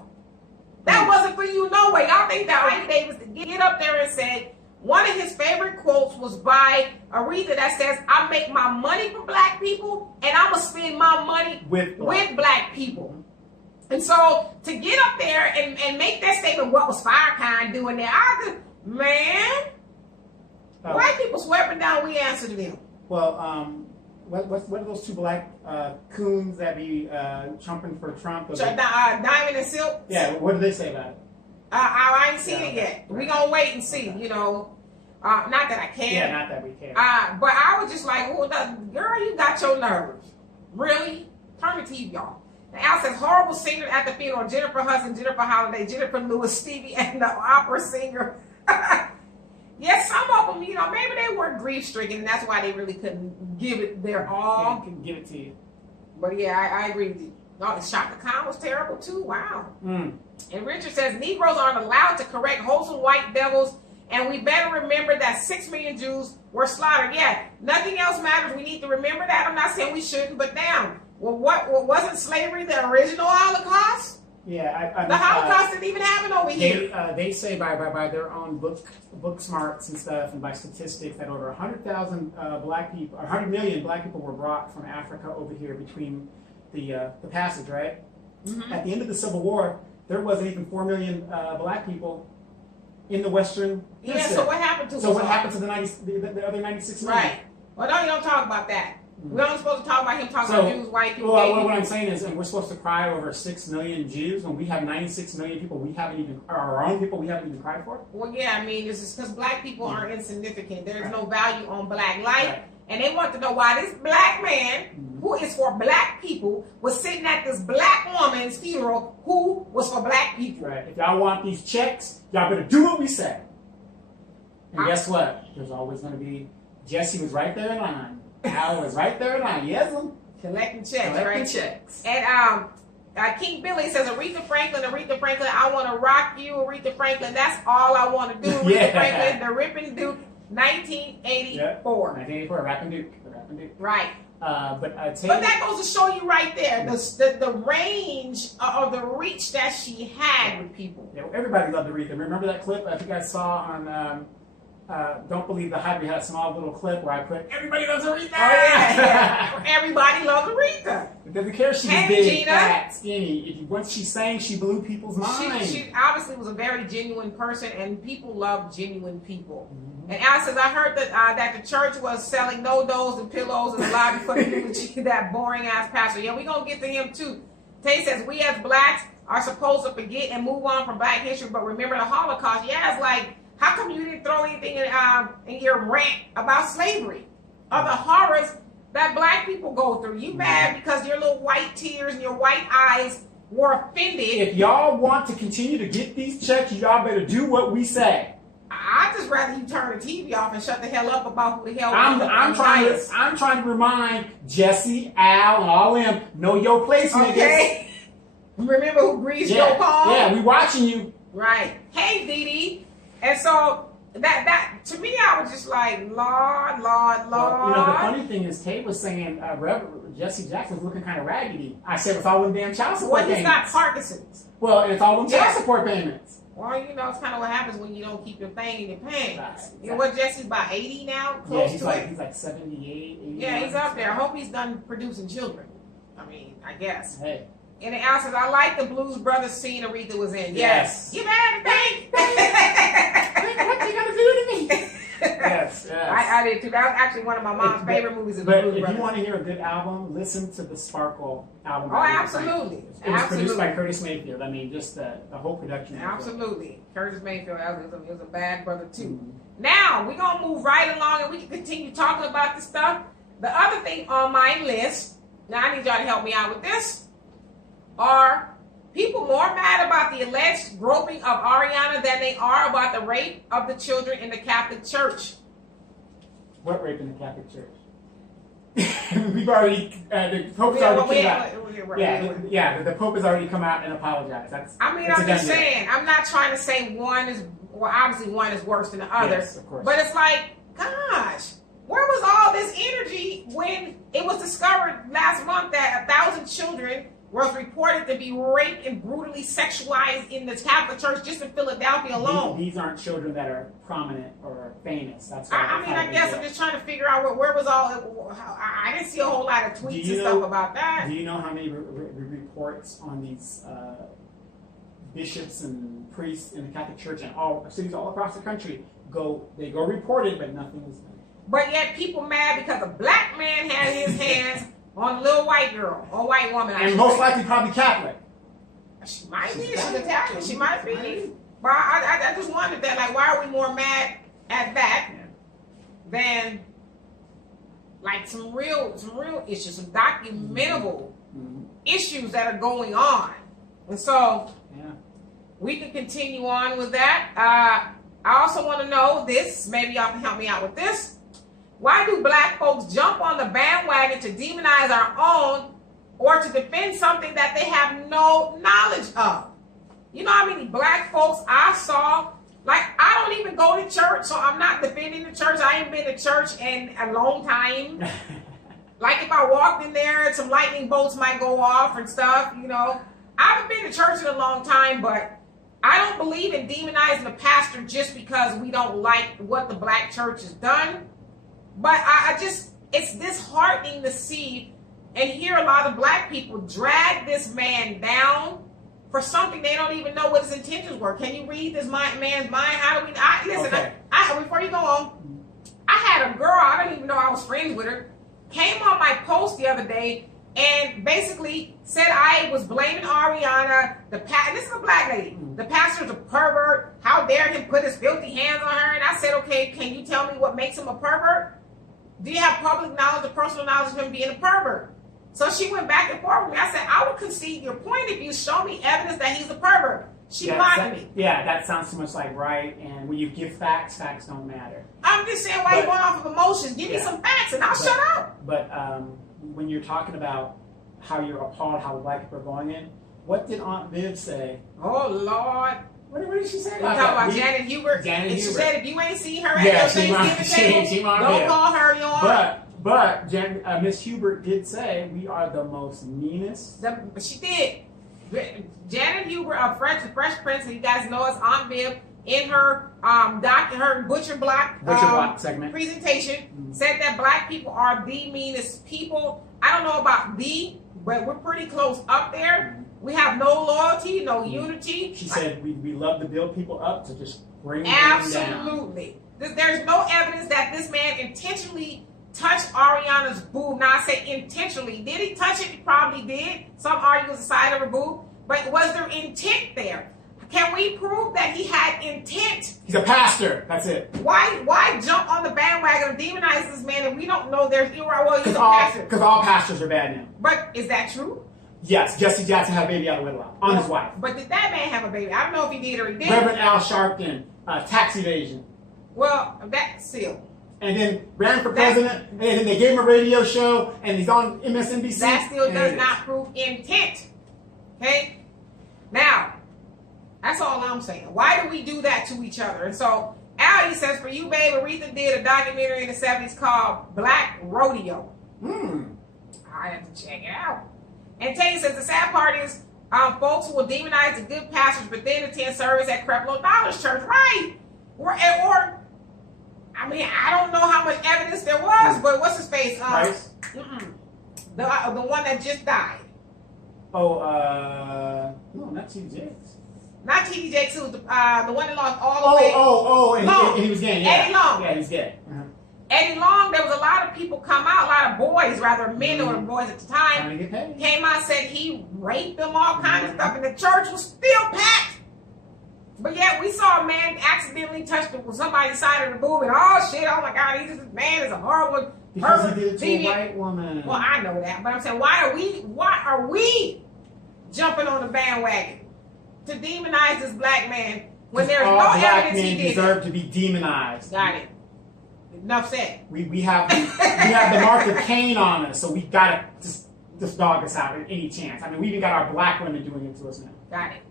That wasn't for you, no way. Y'all think that Ike Davis to get up there and say one of his favorite quotes was by Aretha that says, "I make my money for black people, and I'm gonna spend my money with black people." And so to get up there and make that statement, what was Farrakhan doing there? White people swearing down, we answer to them. Well, what are those two black coons that be trumping for Trump? Diamond and Silk? Yeah, what do they say about it? I ain't seen Yeah, it yet. right. We gonna wait and see. You know, not that I can. Yeah, not that we care. But I was just like, well, girl, you got your nerves. Really? Turn the TV off. And Al says, horrible singer at the funeral. Jennifer Hudson, Jennifer Holliday, Jennifer Lewis, Stevie, and the opera singer. Yes, some of them, you know, maybe they were grief-stricken, and that's why they really couldn't give it their all. Can give it to you. But yeah, I agree with you. No, Shaka Khan was terrible too. Wow. And Richard says, Negroes aren't allowed to correct wholesome white devils, and we better remember that 6 million Jews were slaughtered. Yeah, nothing else matters. We need to remember that. I'm not saying we shouldn't, but damn. Well, what wasn't slavery the original Holocaust? Yeah, The Holocaust didn't even happen over here. They say by their own book smarts and stuff, and by statistics, that over 100,000 black people, 100 million black people were brought from Africa over here between the passage, right? At the end of the Civil War, there wasn't even 4 million black people in the Western Hemisphere. So what happened to So what happened to the other 96 million? Right. Well, no, you don't talk about that. We're only supposed to talk about him talking about Jews, white people. Well, what I'm saying is, and we're supposed to cry over 6 million Jews when we have 96 million people we haven't even, or our own people we haven't even cried for? Well, yeah, I mean, it's just because black people are insignificant. There's no value on black life. And they want to know why this black man, who is for black people, was sitting at this black woman's funeral who was for black people. Right. If y'all want these checks, y'all better do what we say. And guess what? There's always going to be, Jesse was right there in line. Al was right there in line. Yes, Collecting checks, collecting right? checks. And King Billy says, Aretha Franklin, I want to rock you, Aretha Franklin. That's all I want to do, Aretha Franklin, the Rippin' Duke, 1984. 1984, Rappin' Duke. Right. But that goes to show you right there the range of the reach that she had with people. Yeah, everybody loved Aretha. Remember that clip I think I saw on Don't Believe the Hype? We had a small little clip where I put, everybody loves Aretha! Oh, yeah. Everybody loves Aretha. It doesn't care if she was big, fat, skinny. Once she sang, she blew people's minds. She obviously was a very genuine person, and people love genuine people. And Alice says, I heard that the church was selling no-dos and pillows in the lobby for the eulogy, that boring-ass pastor. Yeah, we're going to get to him, too. Tay says, we as blacks are supposed to forget and move on from black history, but remember the Holocaust. Yeah, it's like, how come you didn't throw anything in your rant about slavery or the horrors that black people go through? You mad because your little white tears and your white eyes were offended. If y'all want to continue to get these checks, y'all better do what we say. I'd just rather you turn the TV off and shut the hell up about who the hell I'm trying to remind Jesse, Al, and all them, know your place, niggas. Okay. Remember who greased your palm? Yeah, we watching you. Right. Hey, Dee Dee. And so that to me, I was just like, Lord. Well, the funny thing is, Tate was saying Jesse Jackson was looking kind of raggedy. I said, it's all them damn child support payments. Well, he's got Parkinson's. Well, and it's all them child support payments. Well, it's kind of what happens when you don't keep your thing in your pants. Right, exactly. You know what, Jesse's about 80 now? Close he's to like, it. He's like 78, 80. Yeah, he's up there. I hope he's done producing children. I mean, I guess. Hey. And the Al says, I like the Blues Brothers scene Aretha was in. Yes. You mad at What you gonna do to me? Yes. I did too. That was actually one of my mom's favorite movies. But if you want to hear a good album, listen to the Sparkle album. Oh, absolutely. It was produced by Curtis Mayfield. I mean, just the whole production. Absolutely. Curtis Mayfield was a bad brother too. Now, we're going to move right along and we can continue talking about this stuff. The other thing on my list, now I need y'all to help me out with this, are people more mad about the alleged groping of Ariana than they are about the rape of the children in the Catholic Church. What rape in the Catholic Church? We've already, the Pope has already come out. The Pope has already come out and apologized. I'm just saying, I'm not trying to say obviously one is worse than the other. Yes, of course. But it's like, gosh, where was all this energy when it was discovered last month that 1,000 children was reported to be raped and brutally sexualized in the Catholic Church just in Philadelphia alone? These aren't children that are prominent or famous. That's I guess I'm just trying to figure out where was all. I didn't see a whole lot of tweets and stuff about that. Do you know how many reports on these bishops and priests in the Catholic Church and all cities all across the country go report it, but nothing is done? But yet people mad because a black man had his hands on a little white girl, or white woman. And most likely probably Catholic. She might be. She's Italian. She might be. But I just wondered that, like, why are we more mad at that than like some real issues, some documentable issues that are going on? And so we can continue on with that. I also want to know this. Maybe y'all can help me out with this. Why do black folks jump on the bandwagon to demonize our own or to defend something that they have no knowledge of? You know how many black folks I saw? Like, I don't even go to church, so I'm not defending the church. I ain't been to church in a long time. Like, if I walked in there, some lightning bolts might go off and stuff, you know. I haven't been to church in a long time, but I don't believe in demonizing the pastor just because we don't like what the black church has done. But I just, it's disheartening to see and hear a lot of black people drag this man down for something they don't even know what his intentions were. Can you read this man's mind? How do we? Listen, Okay. Before you go on, I had a girl, I didn't even know I was friends with her, came on my post the other day and basically said I was blaming Ariana. This is a black lady. The pastor's a pervert. How dare him put his filthy hands on her? And I said, okay, can you tell me what makes him a pervert? Do you have public knowledge or personal knowledge of him being a pervert? So she went back and forth with me. I said, I would concede your point if you show me evidence that he's a pervert. She blocked me. Yeah, that sounds too much like right. And when you give facts, facts don't matter. I'm just saying, why you going off of emotions? Give me some facts and I'll shut up. But when you're talking about how you're appalled how black people are going in, what did Aunt Viv say? Oh, Lord. What did she say? You talking about Janet Hubert? Janet Hubert. She said if you ain't seen her at your Thanksgiving table, don't call her your But Miss Hubert did say we are the most meanest. She did. Janet Hubert of Fresh Prince, and you guys know it's Aunt Viv, in her her Butcher Block segment presentation, said that black people are the meanest people. I don't know about but we're pretty close up there. We have no loyalty, no unity. She said we love to build people up to just bring them down. Absolutely. There's no evidence that this man intentionally touched Ariana's boob. Now I say intentionally. Did he touch it? He probably did. Some argue the side of her boob. But was there intent there? Can we prove that he had intent? He's a pastor. That's it. Why jump on the bandwagon and demonize this man if we don't know there's he's a pastor? Because all pastors are bad now. But is that true? Yes, Jesse Jackson had a baby out of wedlock on his wife. But did that man have a baby? I don't know if he did or he didn't. Reverend Al Sharpton, tax evasion. Well, that's still. And then ran for president, and then they gave him a radio show, and he's on MSNBC. That still does not prove intent. Okay? Now, that's all I'm saying. Why do we do that to each other? And so, Ali says, for you, babe, Aretha did a documentary in the 70s called Black Rodeo. I have to check it out. And Tate says, the sad part is, folks will demonize the good pastors, but then attend service at Creflo Dollar's church. Right. Or, I mean, I don't know how much evidence there was, but what's his face? The one that just died. Oh, no, not T.D. Jakes. Not T.D. Jakes, it was the one that lost all the weight. And he was gay. Yeah. Eddie Long. Yeah, he's gay. Eddie Long, there was a lot of people come out, a lot of boys, rather men or boys at the time, came out and said he raped them, all kinds of stuff, and the church was still packed. But yet we saw a man accidentally touch somebody's side of the boob, and oh shit, oh my God, this man is a horrible because he did it to a white woman. Well, I know that, but I'm saying, why are we jumping on the bandwagon to demonize this black man when there's no evidence he did it? Deserve to be demonized. Got it. Enough said. We have the mark of Cain on us, so we gotta just dog us out at any chance. I mean, we even got our black women doing it to us now. Got it.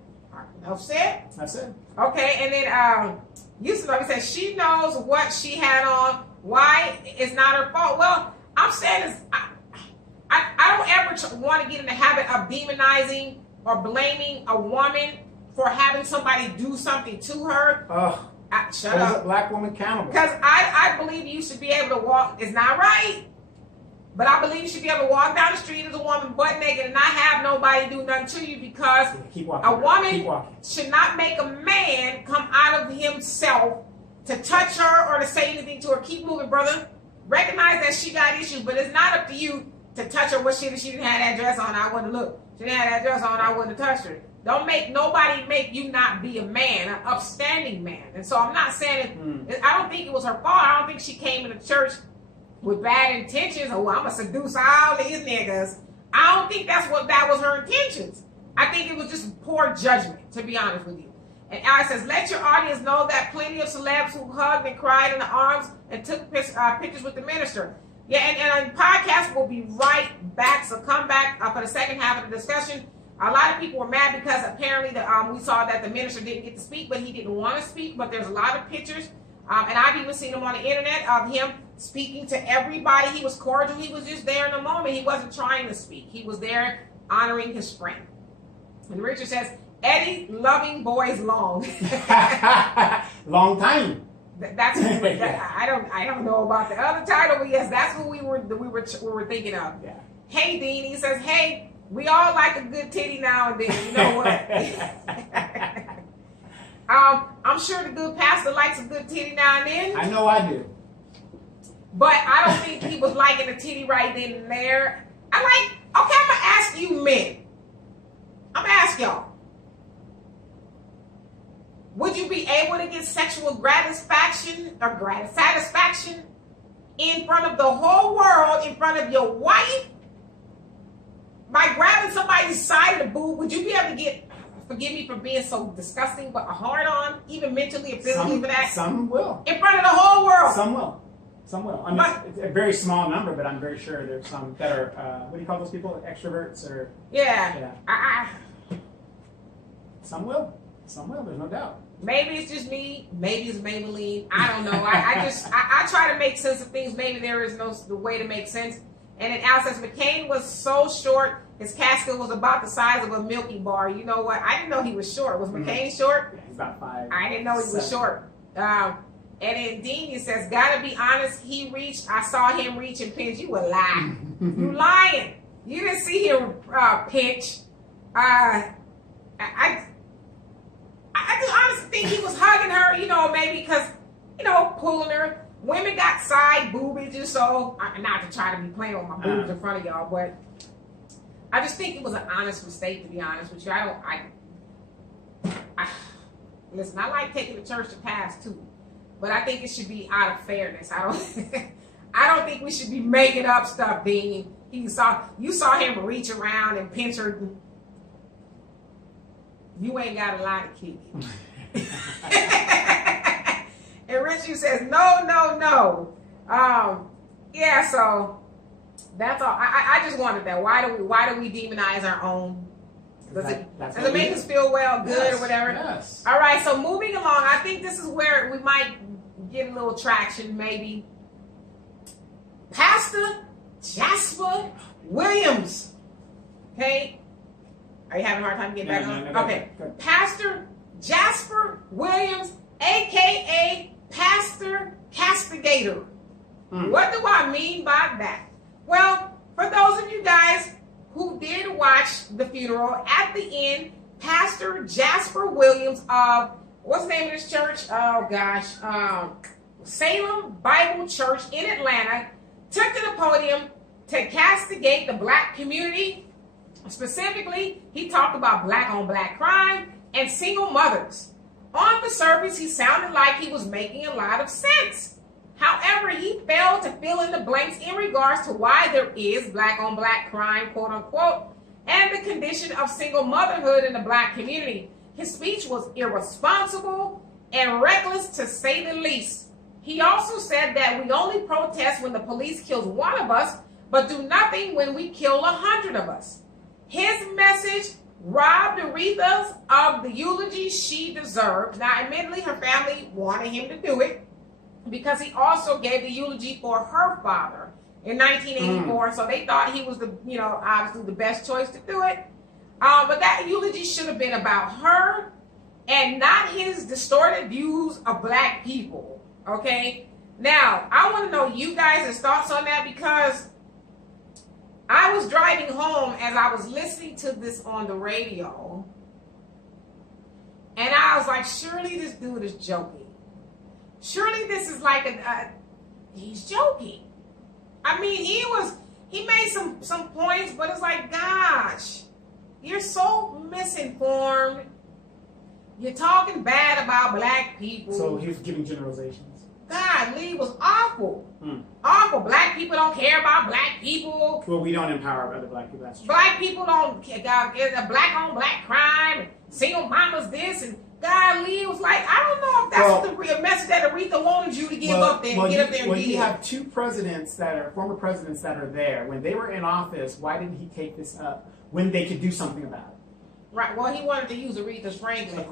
Enough said. That's it. Okay, and then Yusuf says she knows what she had on. Why it's not her fault? Well, I'm saying is I don't ever want to get in the habit of demonizing or blaming a woman for having somebody do something to her. Shut up. A black woman accountable. Because I believe you should be able to walk. It's not right. But I believe you should be able to walk down the street as a woman butt naked and not have nobody do nothing to you, because a woman should not make a man come out of himself to touch her or to say anything to her. Keep moving, brother. Recognize that she got issues, but it's not up to you to touch her. What shit if she didn't have that dress on, I wouldn't look. She didn't have that dress on, I wouldn't have touched her. Don't make nobody make you not be a man, an upstanding man. And so I'm not saying I don't think it was her fault. I don't think she came into church with bad intentions. Oh, I'm gonna seduce all these niggas. I don't think that was her intentions. I think it was just poor judgment, to be honest with you. And Alex says, let your audience know that plenty of celebs who hugged and cried in the arms and took pictures with the minister. Yeah, and the podcast will be right back. So come back for the second half of the discussion. A lot of people were mad because apparently we saw that the minister didn't get to speak, but he didn't want to speak. But there's a lot of pictures, and I've even seen them on the internet of him speaking to everybody. He was cordial. He was just there in the moment. He wasn't trying to speak. He was there honoring his friend. And Richard says, Eddie, loving boys long. Long time. That's I don't know about the other title, but yes, that's what we were thinking of. Yeah. Hey, Dean, he says, hey. We all like a good titty now and then. You know what? I'm sure the good pastor likes a good titty now and then. I know I do. But I don't think he was liking a titty right then and there. I'm going to ask you men. I'm going to ask y'all. Would you be able to get sexual satisfaction in front of the whole world, in front of your wife? By grabbing somebody's side of the boob, would you be able to get, forgive me for being so disgusting, but a hard on, even mentally or physically for that? Some will. In front of the whole world. Some will. Some will. I mean, it's a very small number, but I'm very sure there's some that are, what do you call those people? Extroverts or? Yeah. Some will. Some will, there's no doubt. Maybe it's just me. Maybe it's Maybelline. I don't know. I try to make sense of things. Maybe there is no the way to make sense. And then Al says, McCain was so short, his casket was about the size of a Milky Bar. You know what? I didn't know he was short. Was McCain short? Yeah, he's about 5. I didn't know he was short. And then Dean, he says, gotta be honest, I saw him reach and pinch. You were lying. You lying. You didn't see him pinch. I just honestly think he was hugging her, maybe because, pulling her. Women got side boobages, so not to try to be playing with my boobs in front of y'all, but I just think it was an honest mistake, to be honest with you. Listen, I like taking the church to task too, but I think it should be out of fairness. I don't think we should be making up stuff, Dean. You saw him reach around and pinch her. You ain't got a lot of kids. And Richie says, no. Yeah, so that's all. I just wanted that. Why do we demonize our own? Does it make us feel good or whatever? Yes. All right, so moving along, I think this is where we might get a little traction, maybe. Pastor Jasper Williams. Okay? Are you having a hard time getting back on? No, okay. go. Pastor Jasper Williams, a.k.a. Pastor Castigator. What do I mean by that? Well, for those of you guys who did watch the funeral, at the end, Pastor Jasper Williams of, what's the name of this church? Oh, gosh. Salem Bible Church in Atlanta took to the podium to castigate the black community. Specifically, he talked about black-on-black crime and single mothers. On the surface, he sounded like he was making a lot of sense. However, he failed to fill in the blanks in regards to why there is black-on-black crime, quote-unquote, and the condition of single motherhood in the black community. His speech was irresponsible and reckless, to say the least. He also said that we only protest when the police kills one of us, but do nothing when we kill 100 of us. His message robbed Aretha of the eulogy she deserved. Now, admittedly, her family wanted him to do it because he also gave the eulogy for her father in 1984. So they thought he was obviously the best choice to do it. But that eulogy should have been about her and not his distorted views of black people. Okay? Now, I want to know you guys' thoughts on that, because I was driving home as I was listening to this on the radio, and I was like, surely this dude is joking. Surely this is like he's joking. I mean, he made some points, but it's like, gosh, You're so misinformed. You're talking bad about black people. So he was giving generalizations. God, Lee was awful. Awful. Black people don't care about black people. Well, we don't empower other black people. That's true. Black people don't care. Black on black crime. And single mamas this. And God, Lee was like, I don't know if that's the real message that Aretha wanted you to give up there and get up there and give. You have two presidents that are former presidents that are there. When they were in office, why didn't he take this up when they could do something about it? Right. Well, he wanted to use Aretha's Franklin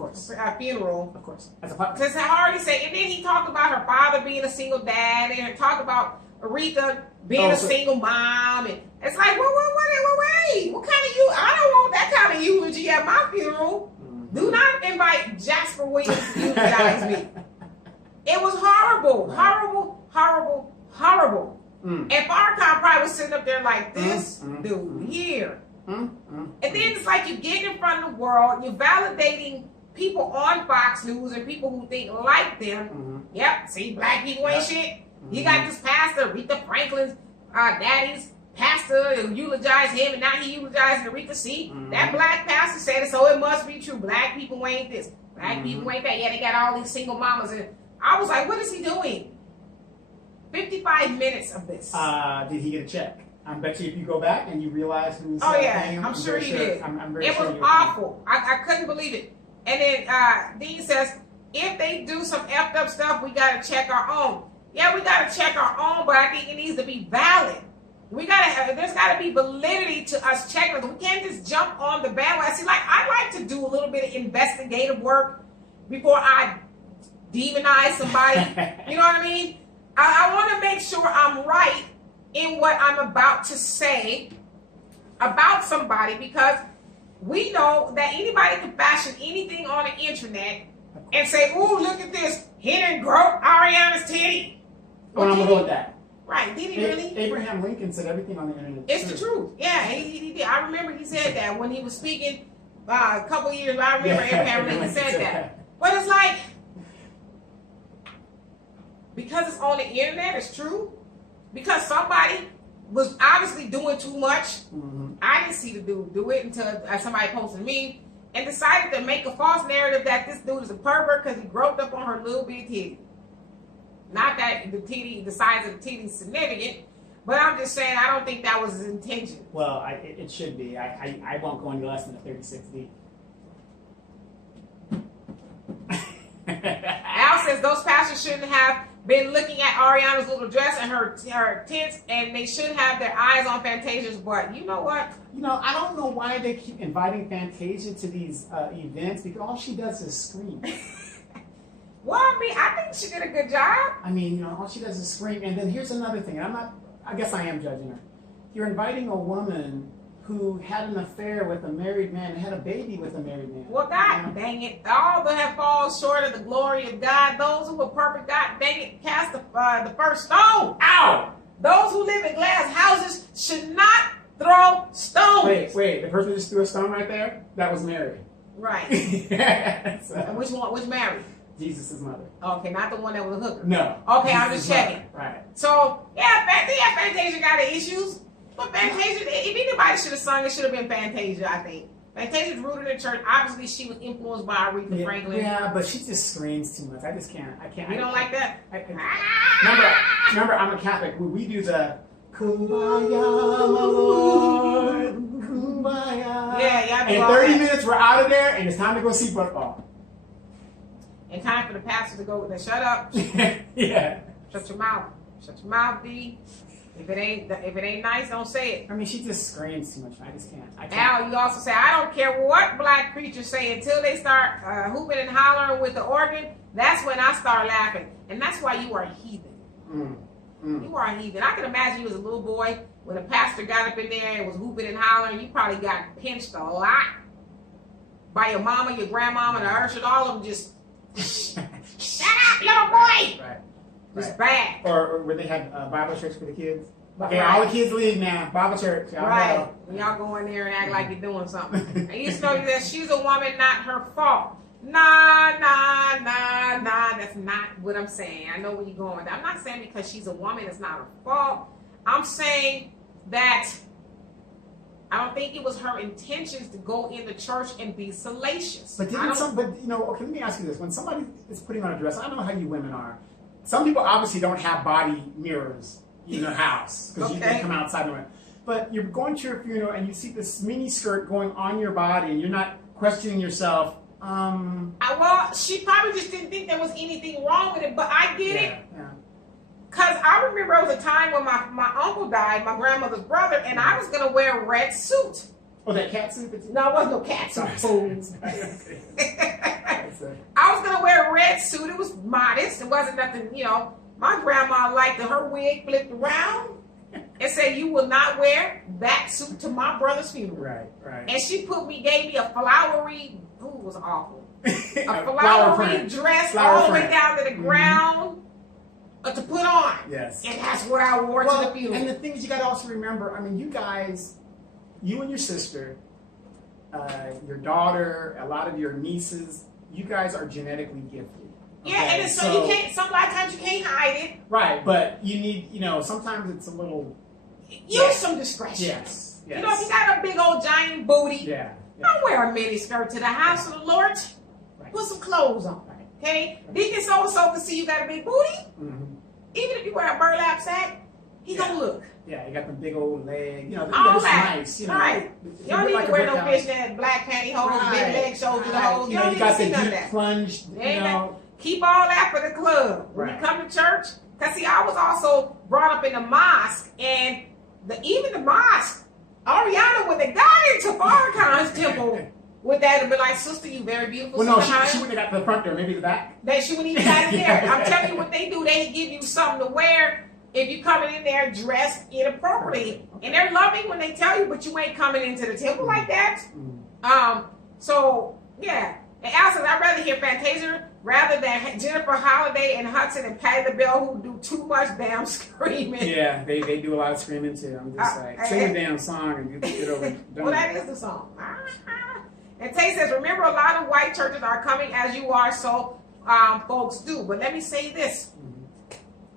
funeral. Of course. Because I already said, and then he talked about her father being a single dad, and talked about Aretha being a single mom, and it's like, wait, what kind of you? I don't want that kind of eulogy at my funeral. Mm-hmm. Do not invite Jasper Williams to eulogize me. It was horrible, horrible. And Farrakhan probably was sitting up there like this dude here. And then it's like you get in front of the world, you're validating people on Fox News and people who think like them. Yep, see, black people ain't shit. You got this pastor, Aretha Franklin's daddy's pastor, who eulogized him, and now he eulogizing Aretha. See, that black pastor said it, so it must be true. Black people ain't this. Black people ain't that. Yeah, they got all these single mamas. And I was like, what is he doing? 55 minutes of this. Did he get a check? I bet you if you go back and you realize who's paying him, I'm sure he did. It was awful. I couldn't believe it. And then Dean says, if they do some effed up stuff, we got to check our own. Yeah, we got to check our own, but I think it needs to be valid. There's got to be validity to us checking. We can't just jump on the bandwagon. See, like, I like to do a little bit of investigative work before I demonize somebody. You know what I mean? I want to make sure I'm right in what I'm about to say about somebody, because we know that anybody can fashion anything on the internet and say, ooh, look at this, he didn't grow Ariana's titty. Well, I'm going to go with that. Right, did he really? Abraham Lincoln said everything on the internet. It's the truth. Yeah, he did. I remember he said that when he was speaking a couple of years ago. I remember Abraham Lincoln said that. But it's like, because it's on the internet, it's true. Because somebody was obviously doing too much. I didn't see the dude do it until somebody posted me and decided to make a false narrative that this dude is a pervert because he groped up on her little bitty titty. Not that the size of the titty is significant, but I'm just saying I don't think that was his intention. Well, it should be. I won't go any less than a 36D. Al says those pastors shouldn't have been looking at Ariana's little dress and her tits, and they should have their eyes on Fantasia's butt. You know what? I don't know why they keep inviting Fantasia to these events, because all she does is scream. Well, I mean, I think she did a good job. I mean, all she does is scream. And then here's another thing. I guess I am judging her. You're inviting a woman who had an affair with a married man and had a baby with a married man. Well, God dang it. All that have fallen short of the glory of God. Those who were perfect, God dang it, cast the first stone. Ow! Those who live in glass houses should not throw stones. Wait. The person who just threw a stone right there? That was Mary. Right. So, and which one? Which Mary? Jesus' mother. Okay, not the one that was a hooker. No. Okay, I'm just checking. Right. So, Fantasia got the issues. But Fantasia, if anybody should have sung, it should have been Fantasia, I think. Fantasia's rooted in church. Obviously, she was influenced by Aretha Franklin. Yeah, but she just screams too much. I can't. You don't like that? Remember, I'm a Catholic. We do the Kumbaya, my Lord, Kumbaya. Yeah. In 30 minutes, we're out of there, and it's time to go see football. And time for the pastor to go, shut up. Yeah. Shut your mouth. Shut your mouth, D. If it ain't nice, don't say it. I mean, she just screams too much. I just can't. Al, you also say, I don't care what black preachers say until they start hooping and hollering with the organ. That's when I start laughing. And that's why you are a heathen. You are a heathen. I can imagine you as a little boy when a pastor got up in there and was hooping and hollering. You probably got pinched a lot by your mama, your grandmama, and the ushers. All of them just, shut up, little boy. Right. It's bad. Or where they had Bible church for the kids. Okay, all the kids leave now. Bible church. Right. Y'all go in there and act like you're doing something. I used to know that she's a woman, not her fault. Nah. That's not what I'm saying. I know where you're going with that. I'm not saying because she's a woman, it's not her fault. I'm saying that I don't think it was her intentions to go in the church and be salacious. But okay, let me ask you this. When somebody is putting on a dress, I don't know how you women are. Some people obviously don't have body mirrors in their house because you can come outside and but you're going to your funeral and you see this mini skirt going on your body and you're not questioning yourself. Well, she probably just didn't think there was anything wrong with it, but I get it. Yeah. Because I remember it was a time when my uncle died, my grandmother's brother, and I was going to wear a red suit. Oh, that cat suit? No, it wasn't no cat suit. I was going to wear a red suit. It was modest. It wasn't nothing, My grandma liked her wig flipped around and said, you will not wear that suit to my brother's funeral. Right. And she gave me a flowery, it was awful. A flowery dress all the way down to the ground to put on. Yes. And that's what I wore to the funeral. And the thing is, you got to also remember, you guys, you and your sister, your daughter, a lot of your nieces, you guys are genetically gifted. Okay? Yeah, and so you can't, a lot of times you can't hide it. Right, but you need, sometimes it's a little... Use some discretion. Yes. If you got a big old giant booty, yeah. Don't wear a mini skirt to the house of the Lord. Right. Put some clothes on, okay? Right. Deacon so-and-so can see you got a big booty. Mm-hmm. Even if you wear a burlap sack, he gonna look. Yeah, you got the big old leg. All that. Nice. Right. You don't need to wear no fishnet, black pantyhose, big leg, shoulder to hose. You don't need to see none of that. Plunge, Keep all that for the club. When you come to church, because see, I was also brought up in the mosque, and even the mosque, Ariana, when they got into Farrakhan's temple, would that have been like, sister, you very beautiful? Well, no, she wouldn't have got to the front door, maybe the back. That she wouldn't even got in there. I'm telling you what they do. They give you something to wear if you're coming in there dressed inappropriately. Okay. And they're loving when they tell you, but you ain't coming into the temple like that. So, yeah. And Al says, I'd rather hear Fantasia rather than Jennifer Holliday and Hudson and Patti LaBelle, who do too much damn screaming. Yeah, they do a lot of screaming too. I'm just sing a damn song and get it over. Well, that is the song. And Tay says, remember, a lot of white churches are coming as you are, so folks do. But let me say this.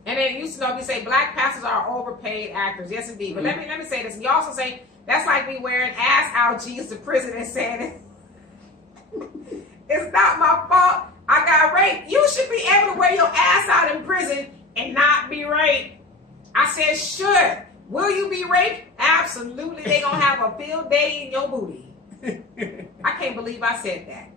And then you know, we say black pastors are overpaid actors. Yes, indeed. But let me say this. You also say that's like me wearing ass ouchies to prison and saying it's not my fault I got raped. You should be able to wear your ass out in prison and not be raped. I said should. Will you be raped? Absolutely. They gonna have a field day in your booty. I can't believe I said that.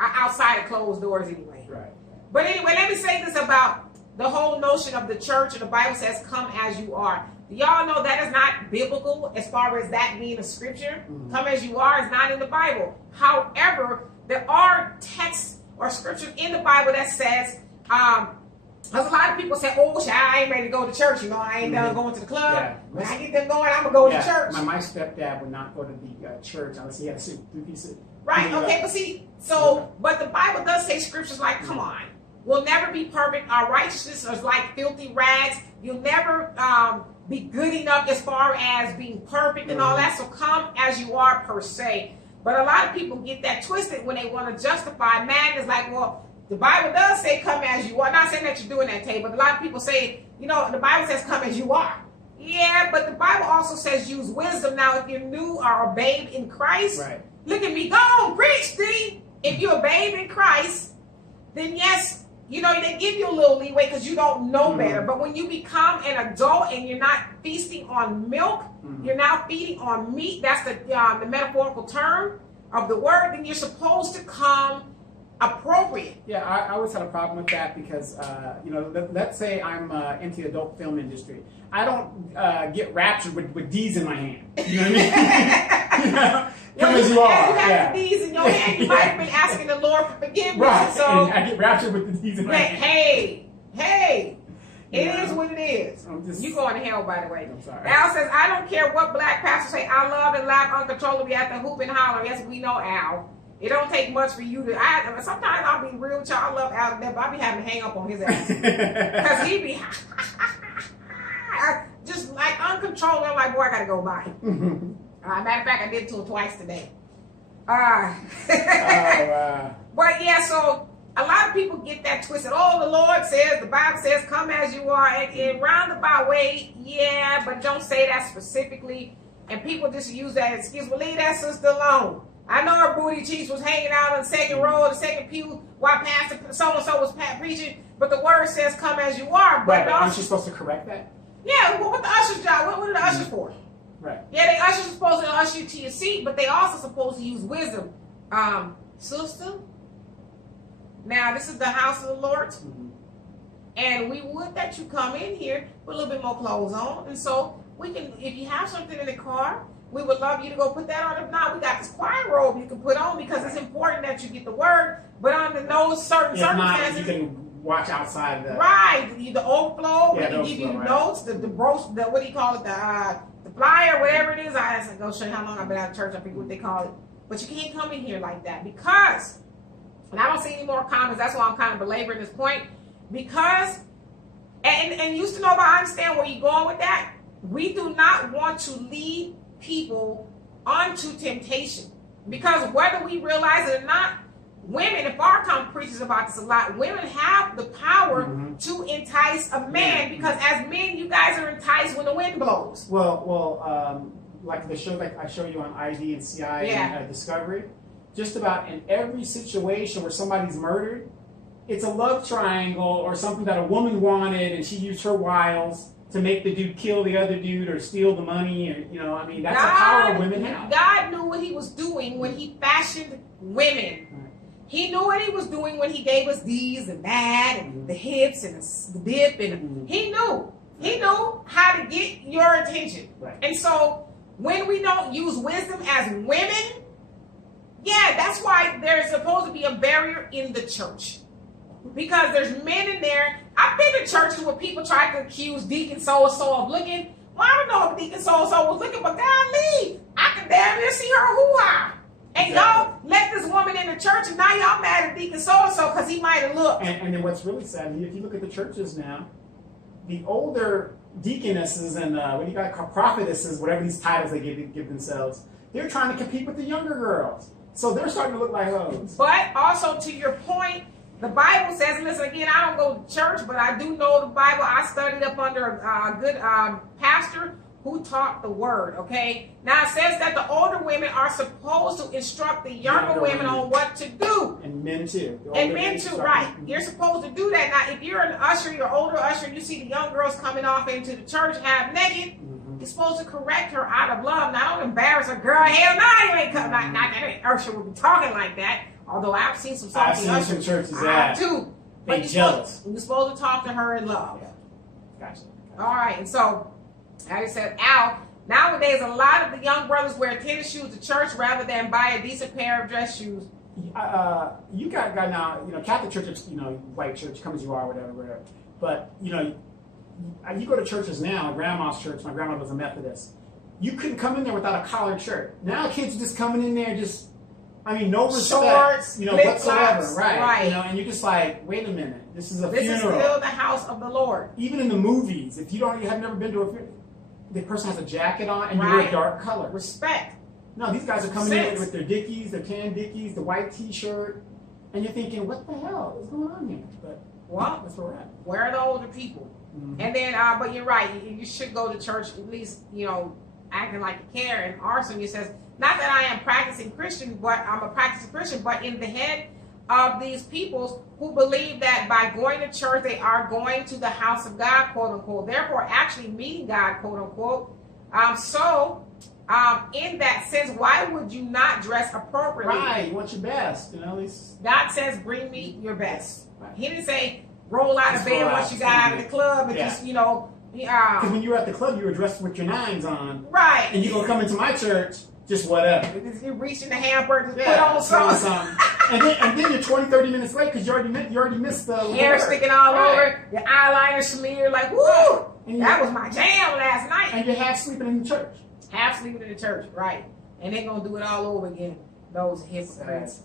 Outside of closed doors anyway. Right. But anyway, let me say this about the whole notion of the church, and the Bible says, come as you are. Do y'all know that is not biblical as far as that being a scripture? Come as you are is not in the Bible. However, there are texts or scriptures in the Bible that says, because a lot of people say, oh, I ain't ready to go to church. I ain't done going to the club. Yeah. When I get them going, I'm going to go to church. My stepdad would not go to the church unless he had a suit, three-piece suit. Right, okay, but see, but the Bible does say scriptures like, come on. We'll never be perfect. Our righteousness is like filthy rags. You'll never be good enough as far as being perfect and all that. So come as you are per se. But a lot of people get that twisted when they want to justify. Man is like, well, the Bible does say come as you are. Not saying that you're doing that, Tay, but a lot of people say, the Bible says come as you are. Yeah, but the Bible also says use wisdom. Now, if you're new or a babe in Christ, look at me. Go on, preach, D. If you're a babe in Christ, then yes, they give you a little leeway because you don't know better. But when you become an adult and you're not feasting on milk, you're now feeding on meat. That's the metaphorical term of the word. Then you're supposed to come appropriate. Yeah, I always had a problem with that because, let's say I'm into the adult film industry. I don't get raptured with D's in my hand. You know what I mean? Come as you are. You have the D's in your hand. You might have been asking the Lord for forgiveness. Right. So and I get raptured with the D's in my hand. Hey. It is what it is. You going to hell, by the way. I'm sorry. Al says, I don't care what black pastors say. I love and laugh uncontrollably at the hoop and holler. Yes, we know, Al. It don't take much for you to. Sometimes I'll be real with y'all. I love Al, but I be having to hang up on his ass because he be just like uncontrolled. I'm like, boy, I gotta go by. Matter of fact, I did it to him twice today. But yeah, so a lot of people get that twisted. Oh, the Lord says, the Bible says, come as you are. And in roundabout way, yeah, but don't say that specifically. And people just use that excuse. Well, leave that sister alone. I know her booty cheeks was hanging out on the second row, the second pew, while Pastor so-and-so was preaching. But the word says, come as you are. But aren't you supposed to correct that? Yeah, what the usher's job? What are the ushers for? Right. Yeah, the ushers are supposed to usher you to your seat, but they also supposed to use wisdom. Sister, now this is the house of the Lord. And we would that you come in here with a little bit more clothes on. And so we can, if you have something in the car, we would love you to go put that on. If not, we got this choir robe you can put on because it's important that you get the word. But under those certain circumstances, you can watch outside the the overflow. We can give you the notes, the what do you call it, the flyer, whatever it is. I have to go show you how long I've been out of church. I forget what they call it. But you can't come in here like that because, and I don't see any more comments. That's why I'm kind of belaboring this point. Because, and you used to know, but I understand where you're going with that. We do not want to lead people onto temptation, because whether we realize it or not, women, if our come preaches about this a lot, women have the power to entice a man, because as men, you guys are enticed when the wind blows. Well, like the show that I show you on ID and CI and Discovery, just about in every situation where somebody's murdered, it's a love triangle or something that a woman wanted, and she used her wiles to make the dude kill the other dude or steal the money, or I mean, that's a power women have. God knew what he was doing when he fashioned women. He knew what he was doing when he gave us these and that, and the hips and the dip, and he knew how to get your attention. Right. And so when we don't use wisdom as women, that's why there's supposed to be a barrier in the church. Because there's men in there. I've been to churches where people try to accuse Deacon so-and-so of looking. Well, I don't know if Deacon so-and-so was looking, but golly, I can damn near see her hoo-ha. And y'all let this woman in the church, and now y'all mad at Deacon so-and-so because he might have looked. And then what's really sad, if you look at the churches now, the older deaconesses and what do you got, prophetesses, whatever these titles they give themselves, they're trying to compete with the younger girls. So they're starting to look like hoes. But also to your point, the Bible says, and listen, again, I don't go to church, but I do know the Bible. I studied up under a good pastor who taught the word, okay? Now, it says that the older women are supposed to instruct the younger women on what to do. And men, too. And men, too, right. You're supposed to do that. Now, if you're an usher, you're older usher, and you see the young girls coming off into the church half naked, you're supposed to correct her out of love. Now, don't embarrass her. Girl, hell no, you ain't coming. Not that usher would be talking like that. Although I've seen some churches too. They jealous. You're supposed to talk to her in love. Yeah. Gotcha. All right, and so, like I said, Al, nowadays a lot of the young brothers wear tennis shoes to church rather than buy a decent pair of dress shoes. You got now, Catholic churches, white church, come as you are, whatever. But, you go to churches now, grandma's church, my grandma was a Methodist. You couldn't come in there without a collared shirt. Now kids are just coming in there no respect, shorts, whatsoever, right? And you're just like, wait a minute, this is a funeral. This is still the house of the Lord. Even in the movies, if you have never been to a funeral, the person has a jacket on and you wear a dark color. Respect. No, these guys are coming in with their Dickies, their tan Dickies, the white T-shirt, and you're thinking, what the hell is going on here? But that's where we're at. Where are the older people? And then, but you're right. You should go to church at least, acting like you care. And Arson, says, not that I am practicing Christian, but I'm a practicing Christian, but in the head of these peoples who believe that by going to church, they are going to the house of God, quote unquote, therefore actually meeting God, quote unquote. In that sense, why would you not dress appropriately? Right, you want your best, at least. God says, bring me your best. Right. He didn't say, roll out of bed once you got out of the club and just, because when you were at the club, you were dressed with your nines on. Right. And you're going to come into my church, just whatever. You reach in the hamper and put on something. and then you're 20, 30 minutes late because you already missed the hair sticking all over, your eyeliner smeared, like, woo! That was my jam last night. And you're half sleeping in the church. Half sleeping in the church, right. And they're going to do it all over again. Those hypocrites.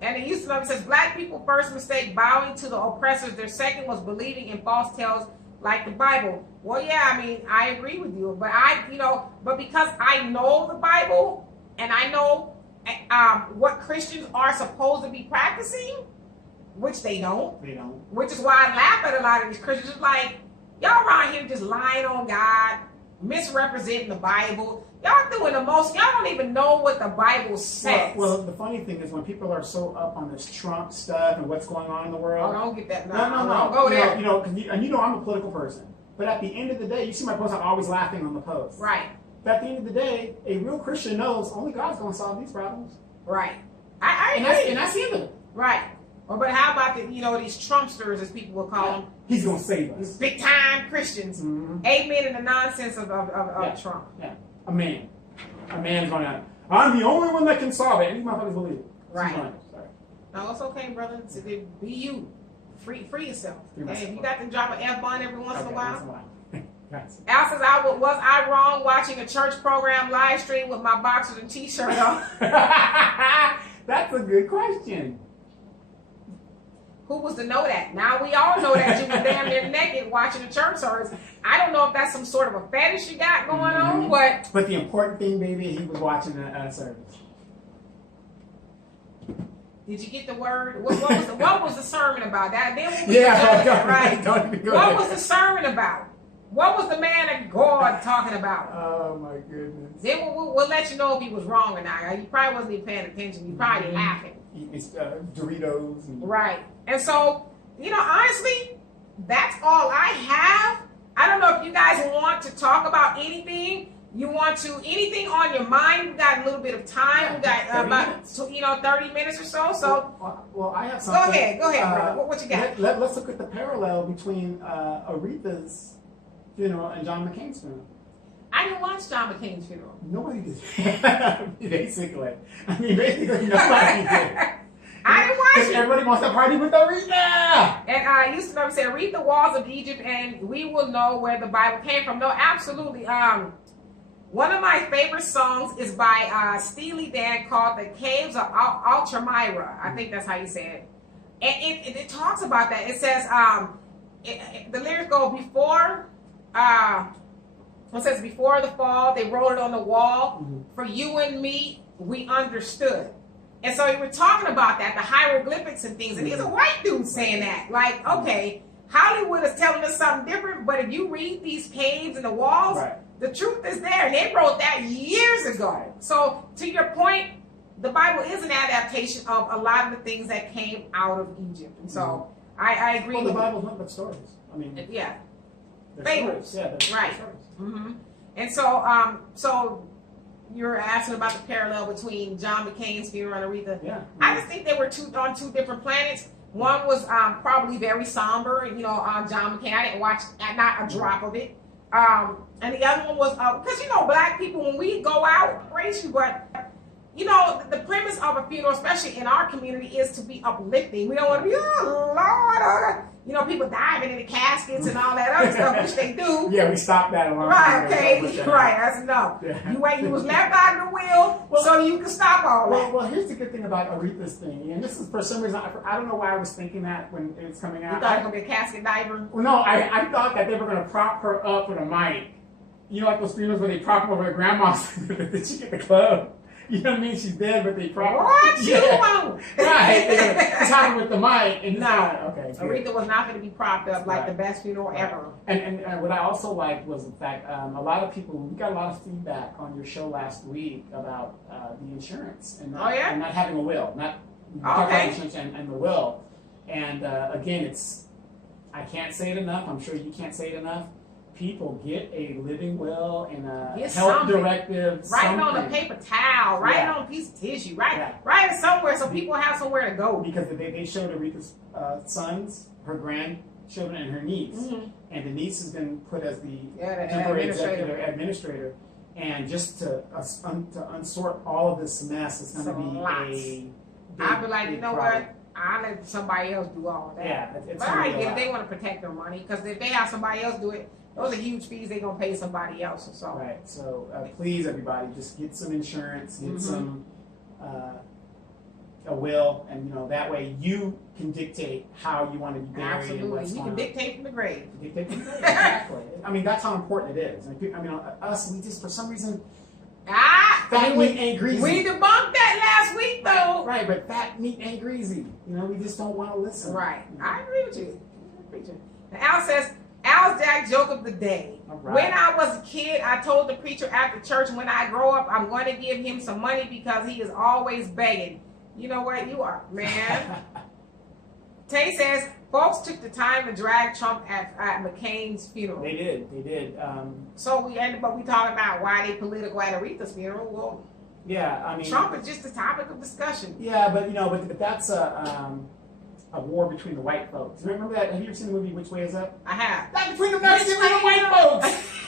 And it used to know, it says, black people first mistake bowing to the oppressors. Their second was believing in false tales like the Bible. Well, yeah, I agree with you. But but because I know the Bible and I know what Christians are supposed to be practicing, which they don't. They don't. Which is why I laugh at a lot of these Christians. It's like, y'all around here just lying on God. misrepresenting the Bible. Y'all doing the most. Y'all don't even know what the Bible says. Well, the funny thing is when people are so up on this Trump stuff and what's going on in the world. Oh, don't get that. No. Don't go there. You know I'm a political person. But at the end of the day, you see my post, I'm always laughing on the post. Right. But at the end of the day, a real Christian knows only God's going to solve these problems. Right. I agree. And that's the end of it. Right. But how about these Trumpsters, as people will call them? He's going to save us. These big time Christians. Mm-hmm. Amen in the nonsense of Trump. Yeah. A man's going to, I'm the only one that can solve it. And these motherfuckers believe it. Right. Sorry. No, it's okay, brother. Be you. Free yourself. Free If you got to drop an F-bomb every once in a while. Gotcha. Al says, was I wrong watching a church program live stream with my boxers and t-shirt on? That's a good question. Who was to know that? Now we all know that you were damn near naked watching a church service. I don't know if that's some sort of a fetish you got going on, but... But the important thing, baby, he was watching a service. Did you get the word? What was the sermon about? That then right. What was the sermon about? What was the man of God talking about? Oh my goodness. Then we'll let you know if he was wrong or not. You probably wasn't even paying attention. You probably laughing. It's Doritos. Right. And so, honestly, that's all I have. I don't know if you guys want to talk about anything. You want to, anything on your mind? We got a little bit of time. We got about 30 minutes or so. So, well, I have something. Go ahead, brother. What you got? Let's look at the parallel between Aretha's funeral and John McCain's funeral. I didn't watch John McCain's funeral. Nobody did. Basically, nobody did. I didn't watch it. Everybody wants to party with Aretha. And I used to know, say, read the walls of Egypt, and we will know where the Bible came from. No, absolutely. One of my favorite songs is by Steely Dan called "The Caves of Altamira." I think that's how you say it. And it talks about that. It says the lyrics go before. It says before the fall, they wrote it on the wall. For you and me, we understood. And so we were talking about that, the hieroglyphics and things. And these are white dudes saying that. Like, okay, Hollywood is telling us something different, but if you read these caves and the walls, the truth is there. And they wrote that years ago. So to your point, the Bible is an adaptation of a lot of the things that came out of Egypt. And so I agree. Well, the Bible's not but stories. I mean, yeah. Fables. Yeah, right. Stories. And so, so you're asking about the parallel between John McCain's funeral and Aretha. Yeah. I just think they were on two different planets. One was probably very somber, John McCain. I didn't watch not a drop of it. And the other one was because black people, when we go out, praise you, but the premise of a funeral, especially in our community, is to be uplifting. We don't want to be, oh Lord, people diving in the caskets and all that other stuff, which they do. Yeah, we stopped that a long time ago. Right, okay, right, that's enough. Yeah. You was left out of the wheel, so you can stop all that. Well, here's the good thing about Aretha's thing, and this is for some reason, I don't know why I was thinking that when it was coming out. You thought it was going to be a casket diver? Well, no, I thought that they were going to prop her up with a mic. Like those funerals where they prop her over her grandma's, did she get the club? You know what I mean? She's dead, but they prop her. What? You want? Right. It's happening with the mic. And okay. Aretha was not going to be propped up like the best funeral ever. And what I also liked was the fact a lot of people, we got a lot of feedback on your show last week about the insurance and not having a will, insurance and the will. And again, I can't say it enough. I'm sure you can't say it enough. People get a living will and a health directive. Write it on a paper towel. Write it on a piece of tissue. Write it somewhere so people have somewhere to go. Because they showed Aretha's sons, her grandchildren, and her niece. And the niece has been put as the temporary administrator. And just to unsort all of this mess is going to be I'd be like, what? I'll let somebody else do all of that. Yeah, but I get it. They want to protect their money because if they have somebody else do it, those are huge fees they're going to pay somebody else. So. Right. So please, everybody, just get some insurance, get some a will, and that way you can dictate how you want to be buried. Absolutely. You can dictate from the grave. Dictate from the grave. Exactly. I mean, that's how important it is. I mean, us, we just, for some reason, fat meat ain't greasy. We debunked that last week, though. Right, but fat meat ain't greasy. We just don't want to listen. Right. I agree with you. Now, Al says, Al's Jack joke of the day. All right. When I was a kid, I told the preacher after church, when I grow up, I'm going to give him some money because he is always begging. You know what? You are, man. Tay says, folks took the time to drag Trump at McCain's funeral. They did. So we ended up, we talking about why they political at Aretha's funeral. Well, yeah, I mean, Trump is just a topic of discussion. Yeah, but but that's a war between the white folks. Remember that? Have you ever seen the movie Which Way Is Up? I have. That's between the Mexicans and the white folks.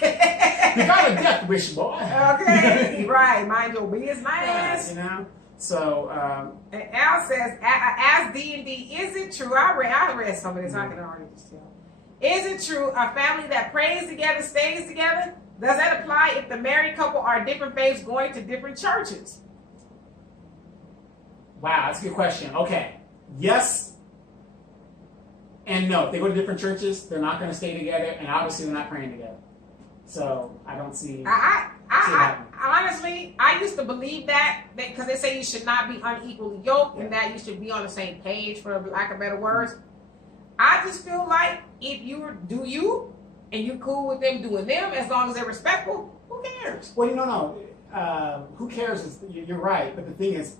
You got a death wish, boy. Okay, right. Mind your business. Yeah, you know. So, and Al says, as D&D, is it true? I read some of this. I can already just tell. Is it true a family that prays together stays together? Does that apply if the married couple are different faiths going to different churches? wow, that's a good question. Okay, yes and no. If they go to different churches, they're not going to stay together, and obviously they're not praying together. So I don't see. I honestly, I used to believe that because they say you should not be unequally yoked and that you should be on the same page, for lack of better words. I just feel like if you do you and you're cool with them doing them, as long as they're respectful, who cares? Well, no. Who cares? You're right, but the thing is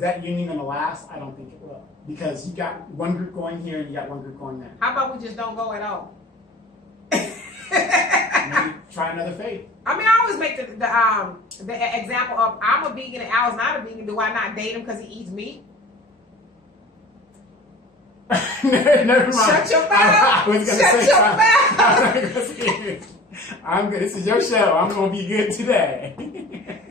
that union going to last? I don't think it will, because you got one group going here and you got one group going there. How about we just don't go at all? Maybe try another faith. I mean, I always make the example of I'm a vegan and Al's not a vegan. Do I not date him because he eats meat? Never mind. Shut your mouth. I was going to Shut say your something. mouth. I'm not gonna say it. I'm good. This is your show. I'm going to be good today.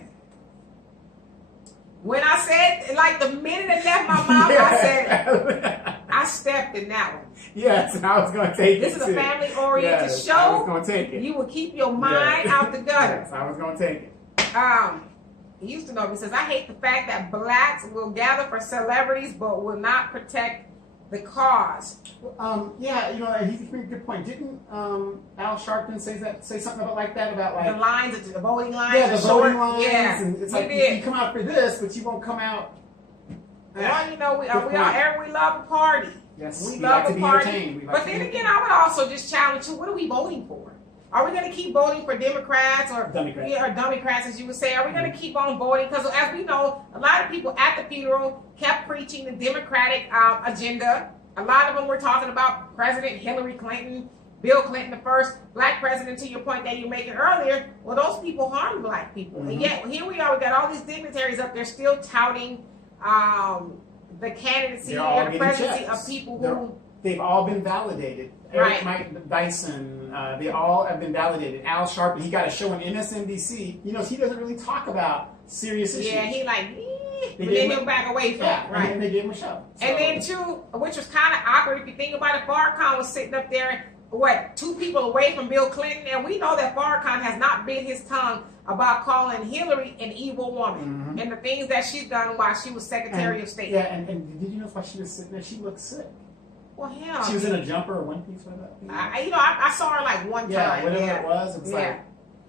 When I said, like the minute it left my mouth, I said, I stepped in that one. Yes, and I was going to take This it. is a family-oriented show. I was going to take it. You will keep your mind out the gutter. Yes, I was going to take it. He used to know me. He says, I hate the fact that blacks will gather for celebrities but will not protect the cause. Yeah, you know, he's a pretty good point. Didn't Al Sharpton say something about like that about like The lines, the voting lines. yeah, the short. voting lines, Yeah, and it's he like did. you come out for this, but you won't come out. Well, you know, we Good point. we love a party. Yes, We we love like to a be party. entertained. We like But to then be again, I would also just challenge you, what are we voting for? Are we going to keep voting for Democrats or Democrats. Yeah, or Democrats, as you would say? Are we going to keep on voting? Because as we know, a lot of people at the funeral kept preaching the Democratic agenda. A lot of them were talking about President Hillary Clinton, Bill Clinton, the first black president, to your point that you were making earlier. Well, those people harmed black people. And yet, here we are, we got all these dignitaries up there still touting the candidacy They're all or the getting presidency checks. of people who... They've all been validated. Right. Mike Dyson, they all have been validated. Al Sharpton, he got a show on MSNBC. You know, he doesn't really talk about serious issues. Yeah, he like, but gave then him- he'll back away from it. And Right. then they gave him a show. And then too, which was kind of awkward if you think about it, Farrakhan was sitting up there, two people away from Bill Clinton, and we know that Farrakhan has not bit his tongue about calling Hillary an evil woman and the things that she's done while she was Secretary of State. Yeah, and did you know while she was sitting there, she looked sick. Well, hell, She was in a jumper or one piece with that. I saw her like one Yeah, time. whatever yeah. it was, it was Yeah. like,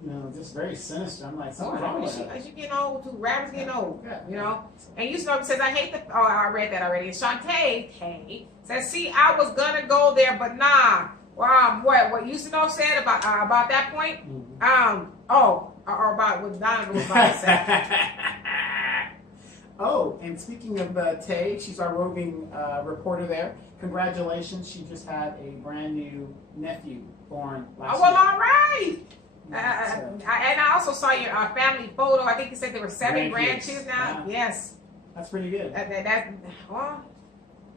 you know, just very sinister. I'm like, something's wrong with her. She getting old too. Rappers getting old. Yeah. You know? And you know, says, I hate the... Oh, I read that already. And Shantae says, see, I was going to go there, but nah. What Yusuf said about that point? Or about what Donovan was about to say. Oh, and speaking of Tay, she's our roving reporter there. Congratulations, she just had a brand new nephew born last Oh, well, week. all right. And I also saw your family photo. I think you said there were 7 grandkids now. Yeah. Yes. That's pretty good.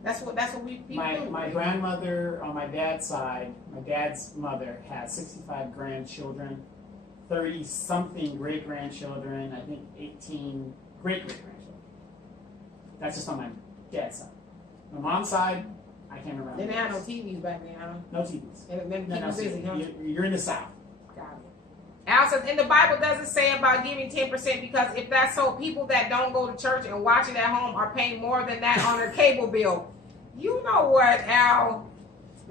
That's what we people do. My grandmother on my dad's side, my dad's mother, has 65 grandchildren, 30-something great-grandchildren, I think 18 great-great-grandchildren. That's just on my dad's side. My mom's side, I can't remember. They didn't have no TVs back then, huh? No TVs. And then No, keep you busy, huh? You're in the South. Got it. Al says, and the Bible doesn't say about giving 10% because if that's so, people that don't go to church and watch it at home are paying more than that on their cable bill. You know what, Al?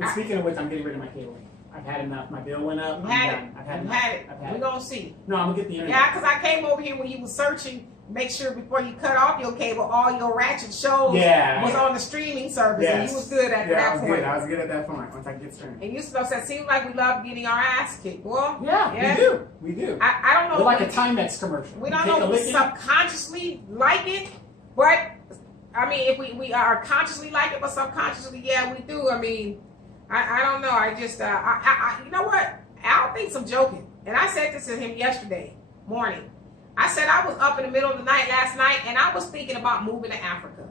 And speaking of which, I'm getting rid of my cable. I've had enough. My bill went up. You I'm had done. it. I've had You enough. had it. I've had We're it. going to see. No, I'm going to get the internet. Yeah, because I came over here when you were searching make sure before you cut off your cable, all your ratchet shows was on the streaming service. Yes. And you was good at that point. I was good at that point once I get streaming. And you supposed to seem like we love getting our ass kicked. Well, Yeah, we do. We do. I don't know. We're like a Timex commercial. We don't know if we subconsciously like it, but I mean, if we are consciously like it, but subconsciously, yeah, we do. I mean, I don't know. I just, you know what? Al thinks I'm joking. And I said this to him yesterday morning. I said I was up in the middle of the night last night, and I was thinking about moving to Africa.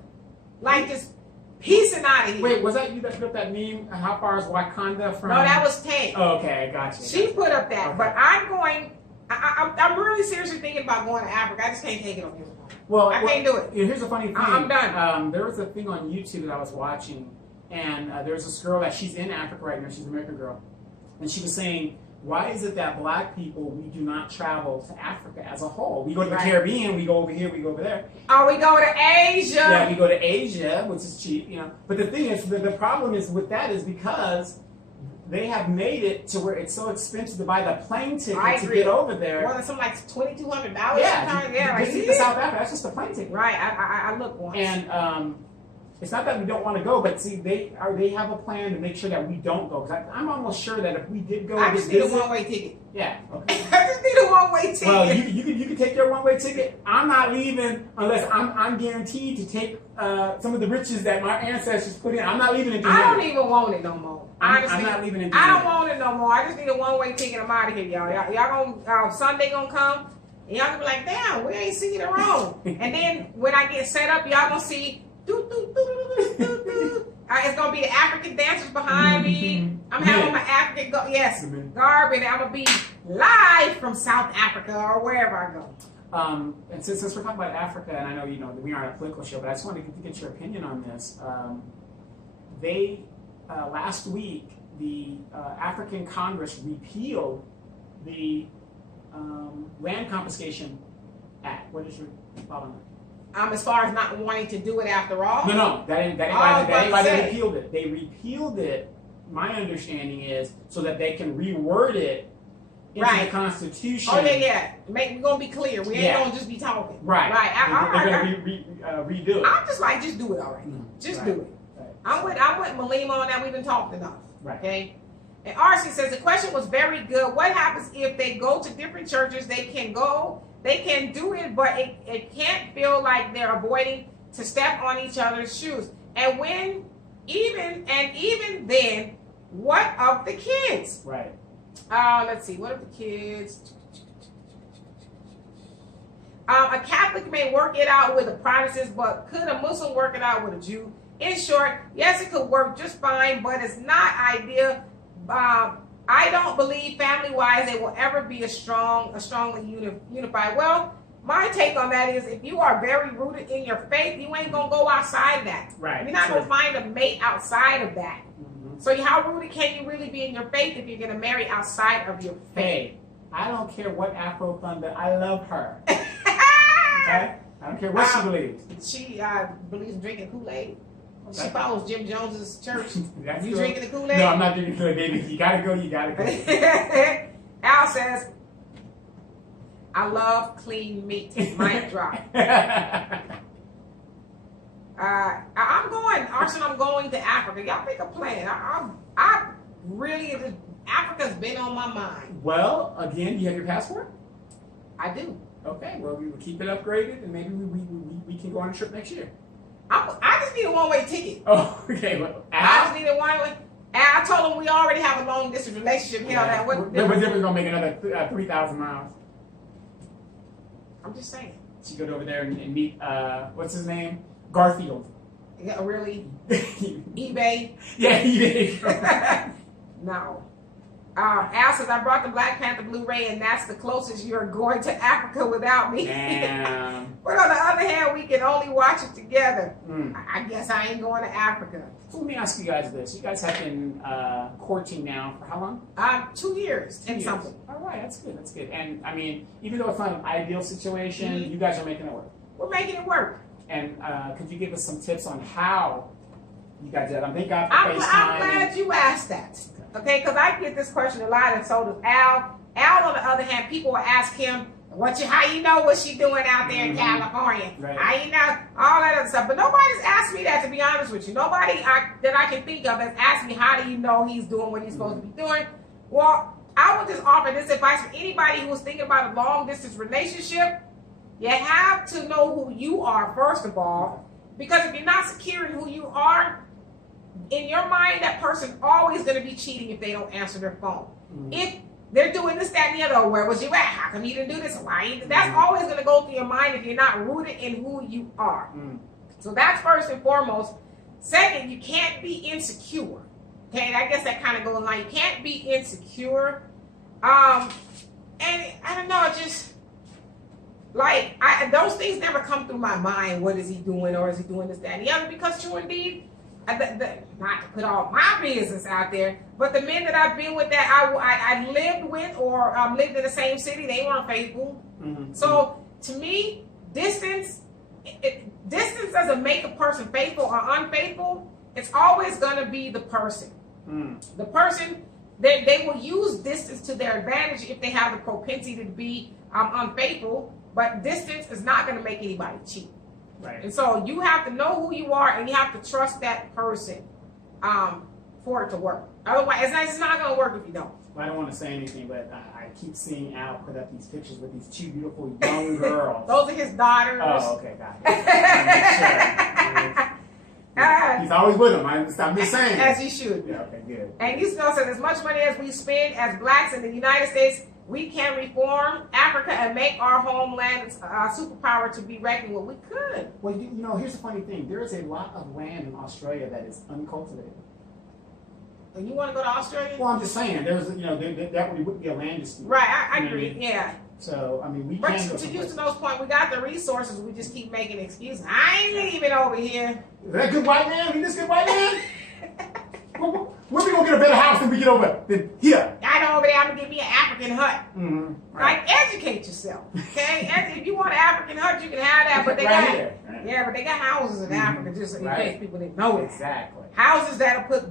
Like just piecing out of here. Wait, was that you that put up that meme? How far is Wakanda from? No, that was Tank. Oh, okay, I got you. She put up that. Okay. But I'm going, I'm really seriously thinking about going to Africa. I just can't take it on here. Well, I can't do it. Here's a funny thing. I'm done. There was a thing on YouTube that I was watching, and there's this girl that she's in Africa right now. She's an American girl. And she was saying, why is it that black people, we do not travel to Africa as a whole? We go to the Caribbean, we go over here, we go over there. Oh, we go to Asia. Yeah, we go to Asia, which is cheap, you know. But the thing is, the problem is with that is because they have made it to where it's so expensive to buy the plane ticket to get over there. More than something like $2,200. Yeah, like just to get to South Africa, that's just the plane ticket. Right, I looked once. And it's not that we don't want to go, but see, they have a plan to make sure that we don't go. Because I'm almost sure that if we did go, I just need a one-way ticket. Yeah, okay. I just need a one-way ticket. Well, you can take your one-way ticket. I'm not leaving unless I'm guaranteed to take some of the riches that my ancestors put in. I'm not leaving it. I don't even want it no more. Honestly, I'm not leaving it. I don't want it no more. I just need a one-way ticket. I'm out of here, y'all. Y'all gonna Sunday gonna come, and y'all gonna be like, damn, we ain't seen it wrong. And then when I get set up, y'all gonna see. It's gonna be the African dancers behind me. I'm having my African garb, and I'm gonna be live from South Africa or wherever I go. And since we're talking about Africa, and I know we aren't a political show, but I just wanted to get your opinion on this. Last week the African Congress repealed the land confiscation act. What is your thought on that? As far as not wanting to do it after all? No, that ain't why they repealed it. They repealed it, my understanding is, so that they can reword it into the Constitution. Oh, yeah. We're going to be clear. We ain't going to just be talking. Right. They're going to redo it. I'm just like, just do it already. Just do it. Right. I'm with Malima on that. We've been talking enough. Right. Okay? And RC says, the question was very good. What happens if they go to different churches? They can do it, but it can't feel like they're avoiding to step on each other's shoes. And even then, what of the kids? Right. Let's see. What of the kids? A Catholic may work it out with a Protestant, but could a Muslim work it out with a Jew? In short, yes, it could work just fine, but it's not ideal. I don't believe family-wise they will ever be strongly unified. Well, my take on that is if you are very rooted in your faith, you ain't going to go outside of that. Right. You're not going to find a mate outside of that. Mm-hmm. So how rooted can you really be in your faith if you're going to marry outside of your faith? Hey, I don't care what Afro Thunder, I love her. Okay? I don't care what she believes. She believes in drinking Kool-Aid. She follows Jim Jones's church. That's you cool. Drinking the Kool-Aid? No, I'm not drinking Kool-Aid, baby. You gotta go. Al says, I love clean meat. Mic drop. I'm going to Africa. Y'all make a plan. I really, Africa's been on my mind. Well, again, you have your passport? I do. Okay, well, we will keep it upgraded, and maybe we can go on a trip next year. I just need a one-way ticket. Oh, okay. Well, I just need a one-way. And I told him we already have a long-distance relationship. Yeah. What difference gonna make another 3,000 miles? I'm just saying. She go over there and meet what's his name? Garfield. Yeah, really? eBay? Yeah, eBay. No. Al says, I brought the Black Panther Blu-ray, and that's the closest you're going to Africa without me. But on the other hand, we can only watch it together. I guess I ain't going to Africa. So let me ask you guys this. You guys have been courting now for how long? 2 years and something. All right, that's good. That's good. And, I mean, even though it's not an ideal situation, you guys are making it work. We're making it work. And could you give us some tips on how you guys did it? Thank God for FaceTime. I'm glad you asked that. Okay, because I get this question a lot, and so does Al. Al, on the other hand, people will ask him, How you know what she doing out there in California? Right. How you know all that other stuff? But nobody's asked me that, to be honest with you. Nobody that I can think of has asked me, how do you know he's doing what he's supposed to be doing? Well, I would just offer this advice for anybody who's thinking about a long distance relationship. You have to know who you are, first of all, because if you're not secure in who you are, in your mind, that person's always going to be cheating if they don't answer their phone. If they're doing this, that, and the other, where was you at? How come you didn't do this? Why? That's always going to go through your mind if you're not rooted in who you are. So that's first and foremost. Second, you can't be insecure. Okay, I guess that kind of goes on. You can't be insecure. And I don't know, just like those things never come through my mind. What is he doing, or is he doing this, that, and the other? Because true indeed, not to put all my business out there, but the men that I've been with that I lived with or lived in the same city, they weren't faithful. So to me, distance doesn't make a person faithful or unfaithful. It's always going to be the person. The person, they will use distance to their advantage if they have the propensity to be unfaithful, but distance is not going to make anybody cheat. Right. And so you have to know who you are, and you have to trust that person for it to work. Otherwise, it's not going to work if you don't. Well, I don't want to say anything, but I keep seeing Al put up these pictures with these two beautiful young girls. Those are his daughters. Oh, okay, got it. He's always with them. I'm just saying. As he should be. Yeah, okay, good. And you know, said as much money as we spend as blacks in the United States, we can reform Africa and make our homeland a superpower to be reckoned with. We could. Well, you know, here's the funny thing. There is a lot of land in Australia that is uncultivated. And you want to go to Australia? Well, I'm just saying, there's, you know, that would be a land dispute. Right, I You know what agree. I mean? Yeah. So, I mean, we But can go to someplace. Houston's point, we got the resources. We just keep making excuses. I ain't leaving over here. Is that good white man? He this good white man? When we gonna get a better house than we get over than here? I know over there, I'm going to get me an African hut. Right. Like, educate yourself, okay? If you want an African hut, you can have that, but they Right got here, right. Yeah, but they got houses in Africa, just in Right. case people didn't know it. Exactly. Houses that'll put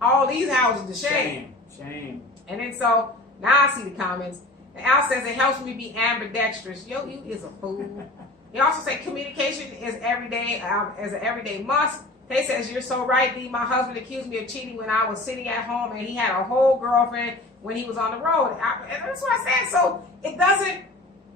all these houses to shame. Shame. And then so, now I see the comments. And Al says, it helps me be ambidextrous. Yo, you is a fool. He also said, communication is everyday, as an everyday must. Kay says, you're so right, D. My husband accused me of cheating when I was sitting at home, and he had a whole girlfriend when he was on the road. And that's what I said. So it doesn't,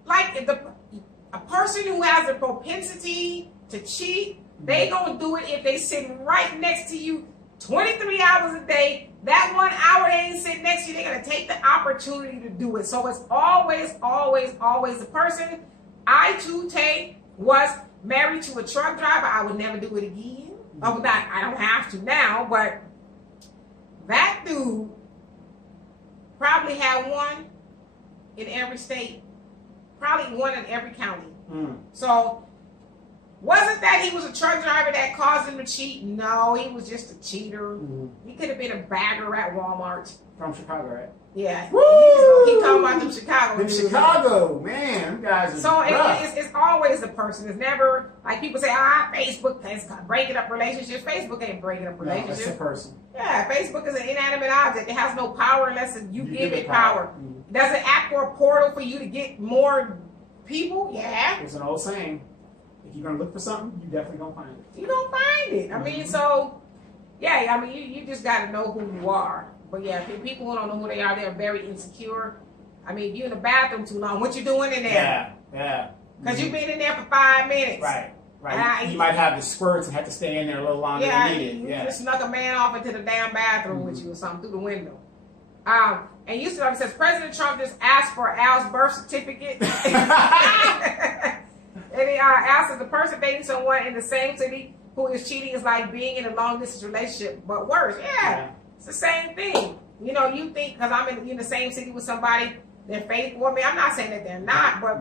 like, if a person who has a propensity to cheat, they gonna do it if they sitting right next to you 23 hours a day. That 1 hour they ain't sitting next to you, they're gonna take the opportunity to do it. So it's always, always, always the person. I too, Tay, was married to a truck driver. I would never do it again. Oh, not, I don't have to now, but that dude probably had one in every state, probably one in every county. So wasn't that he was a truck driver that caused him to cheat? No, he was just a cheater. He could have been a bagger at Walmart. From Chicago, right? Yeah. Woo! He talking about them Chicago. In Chicago, man, you guys are So rough. it's always the person. It's never like people say, Facebook is breaking up relationships. Facebook ain't breaking up relationships. No, it's a person. Yeah, Facebook is an inanimate object. It has no power unless you give it power. Does it act for a portal for you to get more people? Yeah. There's an old saying, if you're going to look for something, you definitely going to find it. You don't find it. I mean, so, yeah, I mean, you just got to know who you are. But yeah, people who don't know who they are, they're very insecure. I mean, if you're in the bathroom too long, what you doing in there? Yeah. Because you've been in there for 5 minutes. Right. You might have the squirts and have to stay in there a little longer than needed. You just snuck a man off into the damn bathroom with you or something through the window. And Houston says, President Trump just asked for Al's birth certificate. And Al says, the person dating someone in the same city who is cheating is like being in a long distance relationship, but worse. Yeah. It's the same thing. You know, you think because I'm in the same city with somebody, they're faithful. I mean, I'm not saying that they're not, but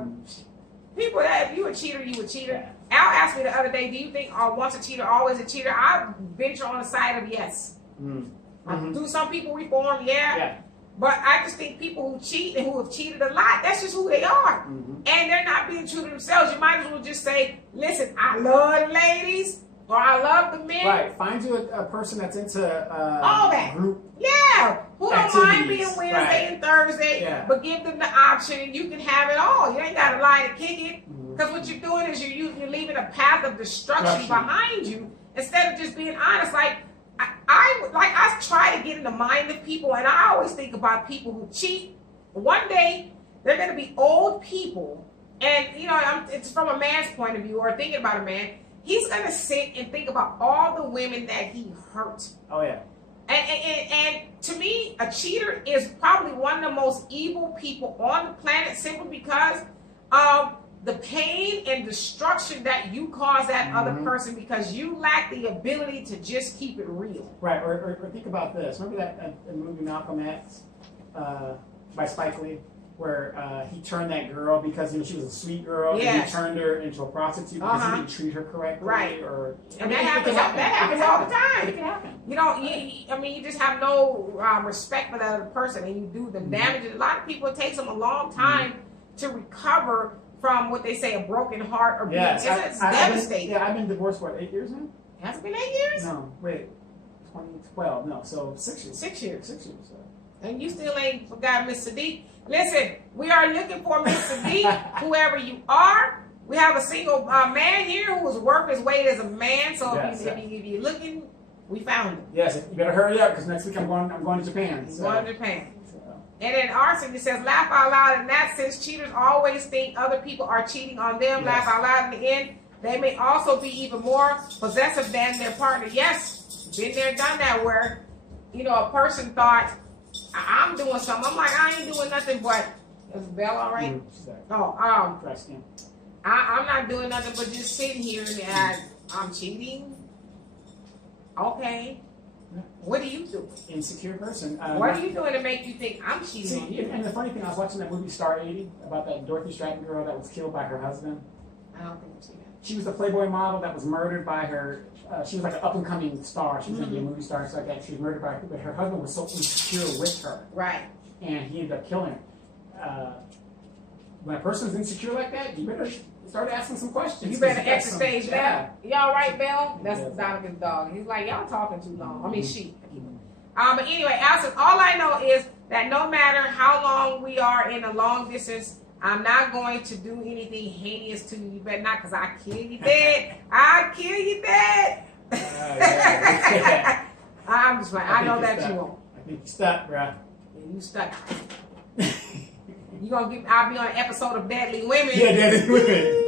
people that if you a cheater, you a cheater. Al asked me the other day, do you think once a cheater, always a cheater? I venture on the side of yes. Do some people reform? Yeah. But I just think people who cheat and who have cheated a lot, that's just who they are. And they're not being true to themselves. You might as well just say, listen, I love the ladies. Or I love the men. Right. Find you a person that's into all that group. Yeah. who don't mind being activities. Wednesday and Thursday, Yeah. but give them the option and you can have it all. You ain't got to lie to kick it. Because what you're doing is you're leaving a path of destruction behind you instead of just being honest. Like I try to get in the mind of people, and I always think about people who cheat. One day they're going to be old people, and it's from a man's point of view or thinking about a man. He's going to sit and think about all the women that he hurt. Oh yeah. And to me, a cheater is probably one of the most evil people on the planet, simply because of the pain and destruction that you cause that other person because you lack the ability to just keep it real. Right, or think about this. Remember that movie Malcolm X by Spike Lee, where he turned that girl because she was a sweet girl, and he turned her into a prostitute because he didn't treat her correctly. Right. And that happens all the time. It can happen. You just have no respect for that other person, and you do them damage. A lot of people, it takes them a long time to recover from what they say, a broken heart or it's devastating. I've been divorced for 8 years now. It hasn't been 8 years? No, wait, 2012. No, so 6 years. 6 years. 6 years. So. And you still ain't forgot Miss Sadiq. Listen, we are looking for Miss Sadiq, whoever you are. We have a single man here who has worked his way as a man. So if you're looking, we found him. Yes, you better hurry up because next week I'm going to Japan. He's going to Japan. And then Arson, it says, laugh out loud. In that sense, cheaters always think other people are cheating on them. Yes. Laugh out loud. In the end, they may also be even more possessive than their partner. Yes, been there, done that, where, a person thought, I'm doing something. I'm like, I ain't doing nothing but, is Bella all right? I'm not doing nothing but just sitting here and I'm cheating. Okay. What do you do? Insecure person. What are you doing to make you think I'm cheating on you? And the funny thing, I was watching that movie Star 80 about that Dorothy Stratton girl that was killed by her husband. I don't think I've seen that. She was a Playboy model that was murdered by her. She was like an up-and-coming star. She was going to be a movie star and stuff like that. She was murdered by her, but her husband was so insecure with her. Right. And he ended up killing her. When a person's insecure like that, you better start asking some questions. You better exit stage that. Y'all right, Bell? That's Donovan's dog. He's like, y'all talking too long. I mean, she. But anyway, Al says, all I know is that no matter how long we are in a long distance, I'm not going to do anything heinous to you. You better not, because I'll kill you dead. I'll kill you dead. I'm just like, I know that you won't. I think you stuck, bro. Yeah, you stuck. I'll be on an episode of Deadly Women. Yeah, Deadly Women.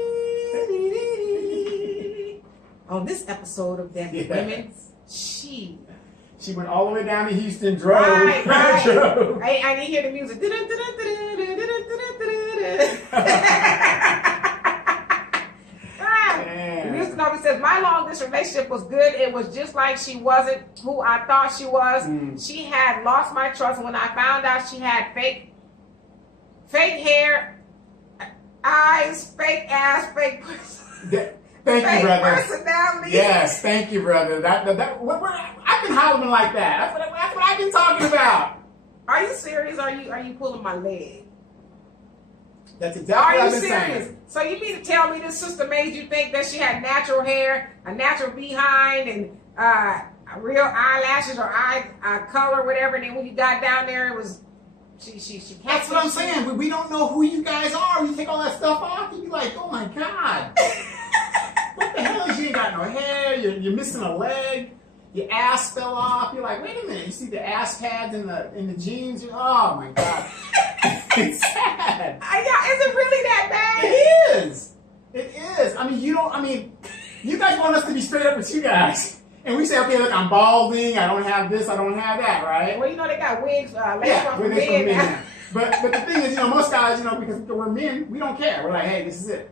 On this episode of Deadly Women, she went all the way down to Houston, drove. Right. Drove. I didn't hear the music. The music number says, my long distance relationship was good. It was just like she wasn't who I thought she was. She had lost my trust. When I found out she had fake hair, eyes, fake ass, fake person. Thank you, brother. Personality. Yes, thank you, brother. I've been hollering like that. That's what I've been talking about. Are you serious? Are you pulling my leg? That's exactly what I've been saying. So you mean to tell me this sister made you think that she had natural hair, a natural behind, and real eyelashes or eye color, whatever? And then when you got down there, it was she. That's what I'm saying. We don't know who you guys are. You take all that stuff off, you be like, oh my god. What the hell is you ain't got no hair? You're missing a leg. Your ass fell off. You're like, wait a minute. You see the ass pads in the jeans? Oh my god. It's sad. Yeah, is it really that bad? It is. It is. I mean, you guys want us to be straight up with you guys. And we say, okay, look, I'm balding. I don't have this. I don't have that, right? Well, they got wigs. Yeah, wigs for men now. But the thing is, most guys, because we're men, we don't care. We're like, hey, this is it.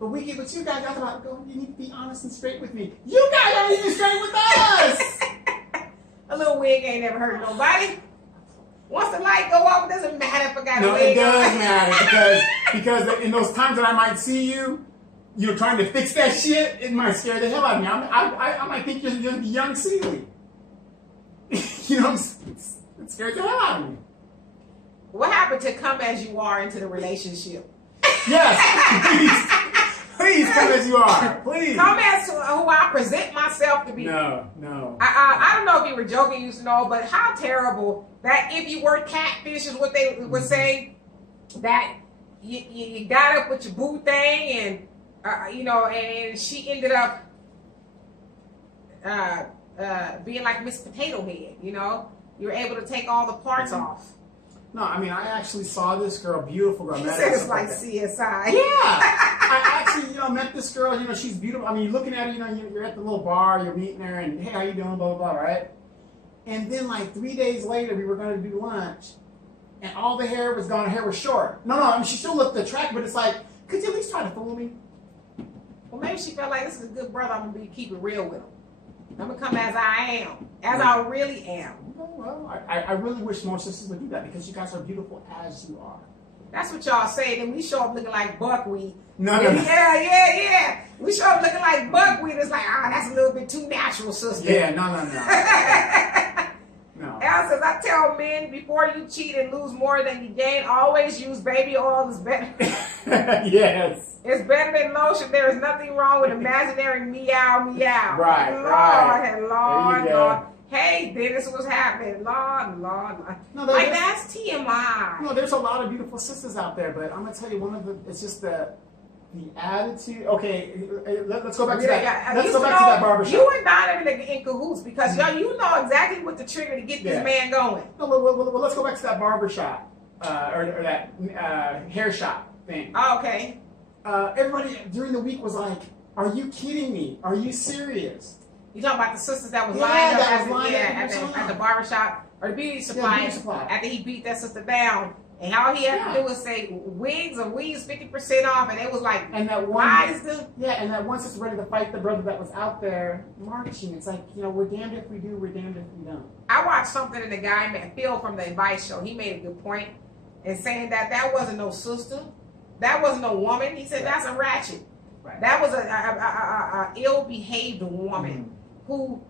But you guys are about, you need to be honest and straight with me. You guys aren't even straight with us. A little wig ain't never hurt nobody. Once the light go off, it doesn't matter if I got a wig. No, it does matter because in those times that I might see you, trying to fix that shit, it might scare the hell out of me. I might think you're the young Seeley. It scares the hell out of me. What happened to come as you are into the relationship? Yes, please come as you are. Please. Come as who I present myself to be. No. I don't know if you were joking, you know, but how terrible that if you were catfish is what they would say, that you got up with your boo thing and, you know, and she ended up being like Miss Potato Head, you know. You were able to take all the parts off. No, I mean, I actually saw this girl, beautiful girl. She said it's like CSI. Yeah. I actually, met this girl, she's beautiful. I mean, you're looking at her, you're at the little bar, you're meeting her, and hey, how you doing, blah, blah, blah, right? And then, like, 3 days later, we were going to do lunch, and all the hair was gone, her hair was short. No, I mean, she still looked attractive, but it's like, could you at least try to fool me? Well, maybe she felt like this is a good brother, I'm going to keep it real with him. I'm going to come as I am, as I really am. Well, I really wish more sisters would do that because you guys are beautiful as you are. That's what y'all say. Then we show up looking like buckwheat. No. Yeah. We show up looking like buckwheat. It's like, that's a little bit too natural, sister. Yeah, no. No. Al says, I tell men, before you cheat and lose more than you gain, always use baby oil. It's better. Yes. It's better than lotion. There is nothing wrong with imaginary meow. Right. Lord. Hey, Dennis, what's happening? Lord. No, like, that's TMI. No, there's a lot of beautiful sisters out there, but I'm going to tell you, it's just the attitude. Okay, let's go back to that. Let's go back to that barbershop. You and Donovan in cahoots because you know exactly what the trigger to get this man going. No, well, let's go back to that barbershop or that hair shop thing. Oh, okay. Everybody during the week was like, "Are you kidding me? Are you serious?" You talking about the sisters that was lined up at the barbershop or the beauty supply after he beat that sister down. And all he had to do was say wigs 50% off, and it was like, and that one, and that one sister ready to fight the brother that was out there marching. It's like, we're damned if we do, we're damned if we don't. I watched something, and the guy, Phil from the Advice Show, he made a good point in saying that wasn't no sister, that wasn't no woman. He said that's a ratchet. Right. That was a ill-behaved woman who,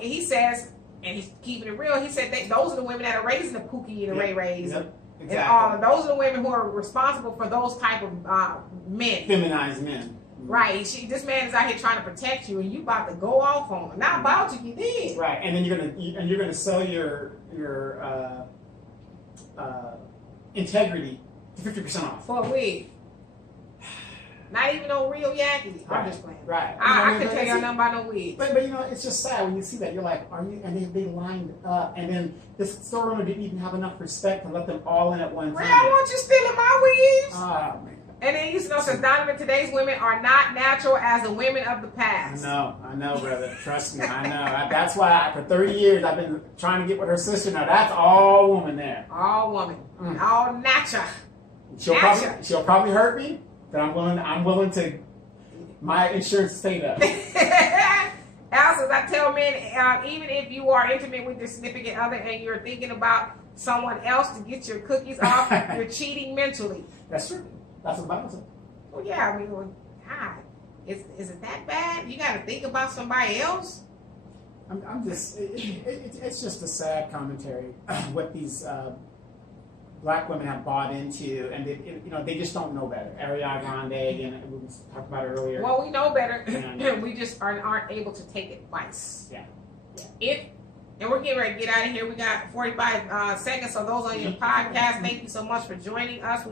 he says, and he's keeping it real. He said those are the women that are raising the Pookie and the Ray Rays. Yep. Exactly. And those are the women who are responsible for those type of men. Feminized men. Right. This man is out here trying to protect you, and you about to go off on him. Not about to, you did. Right. And then you're gonna sell your integrity to 50% off. For a wig. Not even no real Yankees. Right. I'm just playing. Right. I couldn't tell you nothing about no wigs. But it's just sad when you see that. You're like, are you? And they lined up, and then the store owner didn't even have enough respect to let them all in at one time. Ray, I want you stealing my wigs. Oh man. And then says Donovan, today's women are not natural as the women of the past. I know, brother. Trust me, I know. That's why for 30 years I've been trying to get with her sister. Now that's all woman there. All woman. All natural. She'll probably hurt me. But I'm willing to, my insurance to stay there. Al says, I tell men, even if you are intimate with your significant other and you're thinking about someone else to get your cookies off, you're cheating mentally. That's true. That's what the Bible says. Well, yeah, I mean, God, is it that bad? You got to think about somebody else? I'm just, it's just a sad commentary what these black women have bought into, and they just don't know better. Ariana Grande, and we talked about it earlier. Well, we know better. We just aren't able to take advice. Yeah. And we're getting ready to get out of here. We got 45 seconds. So those on your podcast, thank you so much for joining us.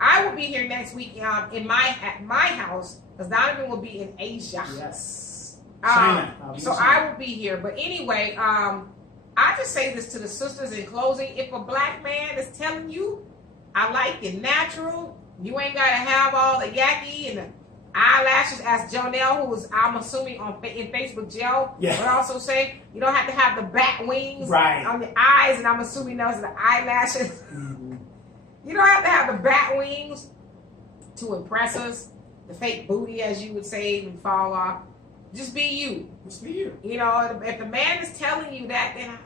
I will be here next week at my house because Donovan will be in Asia. Yes. China. I will be here. But anyway, I just say this to the sisters in closing. If a black man is telling you, I like it natural, you ain't got to have all the yaki and the eyelashes, as Jonelle, who is, I'm assuming, in Facebook jail, would also say, you don't have to have the bat wings on the eyes, and I'm assuming those are the eyelashes. Mm-hmm. You don't have to have the bat wings to impress us, the fake booty, as you would say, and fall off. Just be you. Just be you. If the man is telling you that, then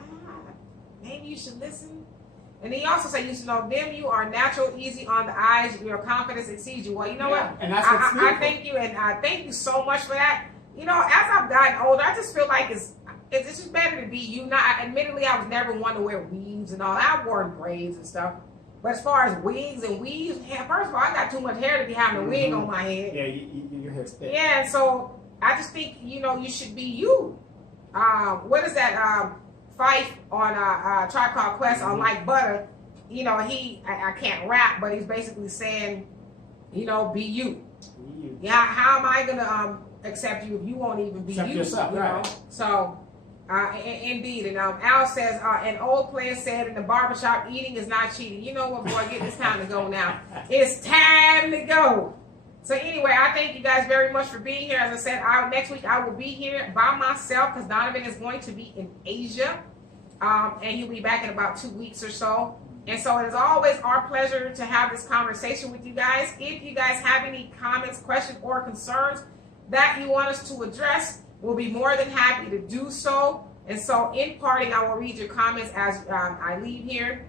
maybe you should listen. And he also said, them you are natural, easy on the eyes, your confidence exceeds you. Well, you know what? And that's what's I thank you, and I thank you so much for that. As I've gotten older, I just feel like it's just better to be you. Admittedly, I was never one to wear weaves and all. I wore braids and stuff. But as far as wigs and weaves, first of all, I got too much hair to be having a wig on my head. Yeah, your hair's thick. Yeah, and so I just think, you know, you should be you. What is that? Fife on Tribe Called Quest on Like Butter. You know, I can't rap, but he's basically saying, you know, be you. Yeah, how am I gonna accept you if you won't even be Accept you? yourself, you right. know? So, indeed. And Al says, an old player said in the barbershop, eating is not cheating. You know what, boy? It's time to go now. It's time to go. So anyway, I thank you guys very much for being here. As I said, next week I will be here by myself because Donovan is going to be in Asia. And he'll be back in about 2 weeks or so. And so it is always our pleasure to have this conversation with you guys. If you guys have any comments, questions, or concerns that you want us to address, we'll be more than happy to do so. And so in parting, I will read your comments as I leave here.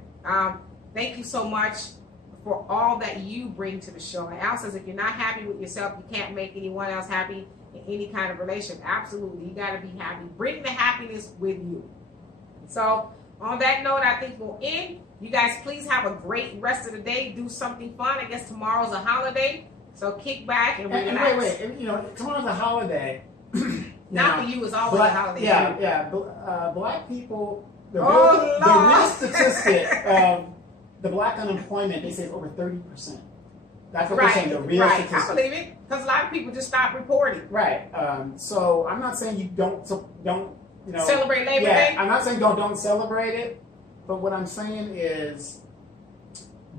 Thank you so much for all that you bring to the show. And Al says, if you're not happy with yourself, you can't make anyone else happy in any kind of relationship. Absolutely. You got to be happy. Bring the happiness with you. So on that note, I think we'll end. You guys, please have a great rest of the day. Do something fun. I guess tomorrow's a holiday. So kick back and relax. And wait. You know, tomorrow's a holiday. Not for you. It's always a holiday. Yeah. Black people, the real statistic of the black unemployment, they say is over 30%. That's what they're saying, the real statistic. I believe it. Because a lot of people just stop reporting. Right. So I'm not saying you don't you know, celebrate Labor Day? I'm not saying don't celebrate it, but what I'm saying is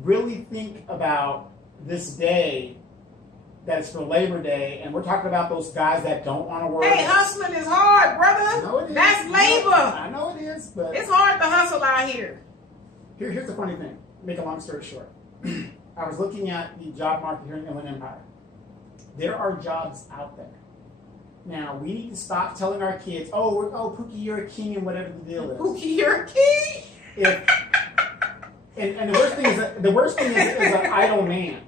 really think about this day that's for Labor Day, and we're talking about those guys that don't want to work. Hey, hustling is hard, brother. I know it is. That's labor. I know it is, but it's hard to hustle out here. Here's the funny thing. Make a long story short. I was looking at the job market here in Inland Empire. There are jobs out there. Now, we need to stop telling our kids, oh, Pookie, you're a king and whatever the deal is. Pookie, you're a king? And the worst thing is an idle man.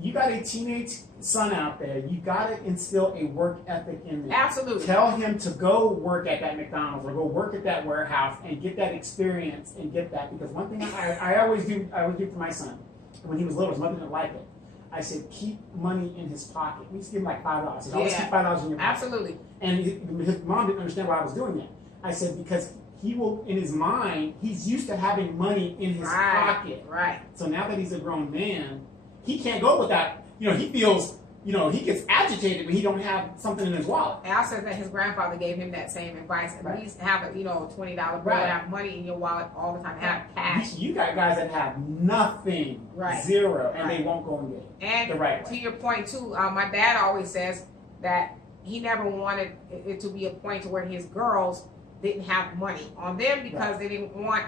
You got a teenage son out there. You got to instill a work ethic in there. Absolutely. Tell him to go work at that McDonald's or go work at that warehouse and get that experience and get that. Because one thing I always do for my son, when he was little, his mother didn't like it. I said, keep money in his pocket. We just give him like $5. I said, always keep $5 in your pocket. Absolutely. And his mom didn't understand why I was doing that. I said, because he will, in his mind, he's used to having money in his pocket. Right. So now that he's a grown man, he can't go without, he feels, he gets agitated when he don't have something in his wallet. Al says that his grandfather gave him that same advice. At least have a, $20 bill, have money in your wallet all the time, have cash. You got guys that have nothing, zero, and they won't go and get it. And the right way. To your point too, my dad always says that he never wanted it to be a point to where his girls didn't have money on them because he didn't want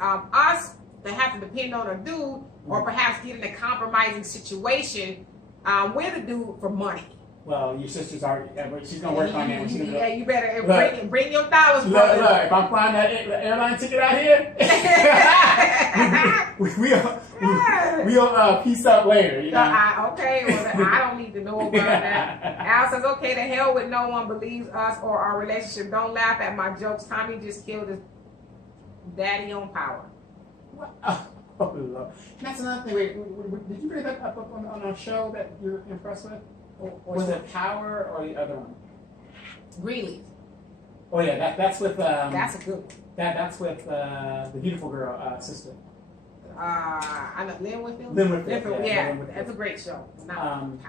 us to have to depend on a dude or perhaps get in a compromising situation with a dude for money. Well, your sister's already, she's going to work on that. You better bring your dollars, brother. Look, if I'm flying that airline ticket out here, we'll piece up later. I don't need to know about that. Al says, okay, the hell with no one believes us or our relationship. Don't laugh at my jokes. Tommy just killed his daddy on power. Oh, Lord. That's another thing. Wait, did you bring that up on a show that you're impressed with? Was it Power or the other one? Really? Oh yeah, that's with. That's a good one. That's with the beautiful girl sister. I know Lynn Whitfield. Yeah, that's a great show.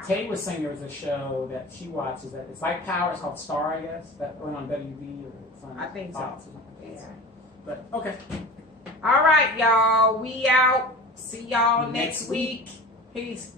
Tay was saying there was a show that she watches that it's like Power. It's called Star, I guess. That went on WB or something. I think so. Yeah. But okay. All right, y'all. We out. See y'all next week. Peace.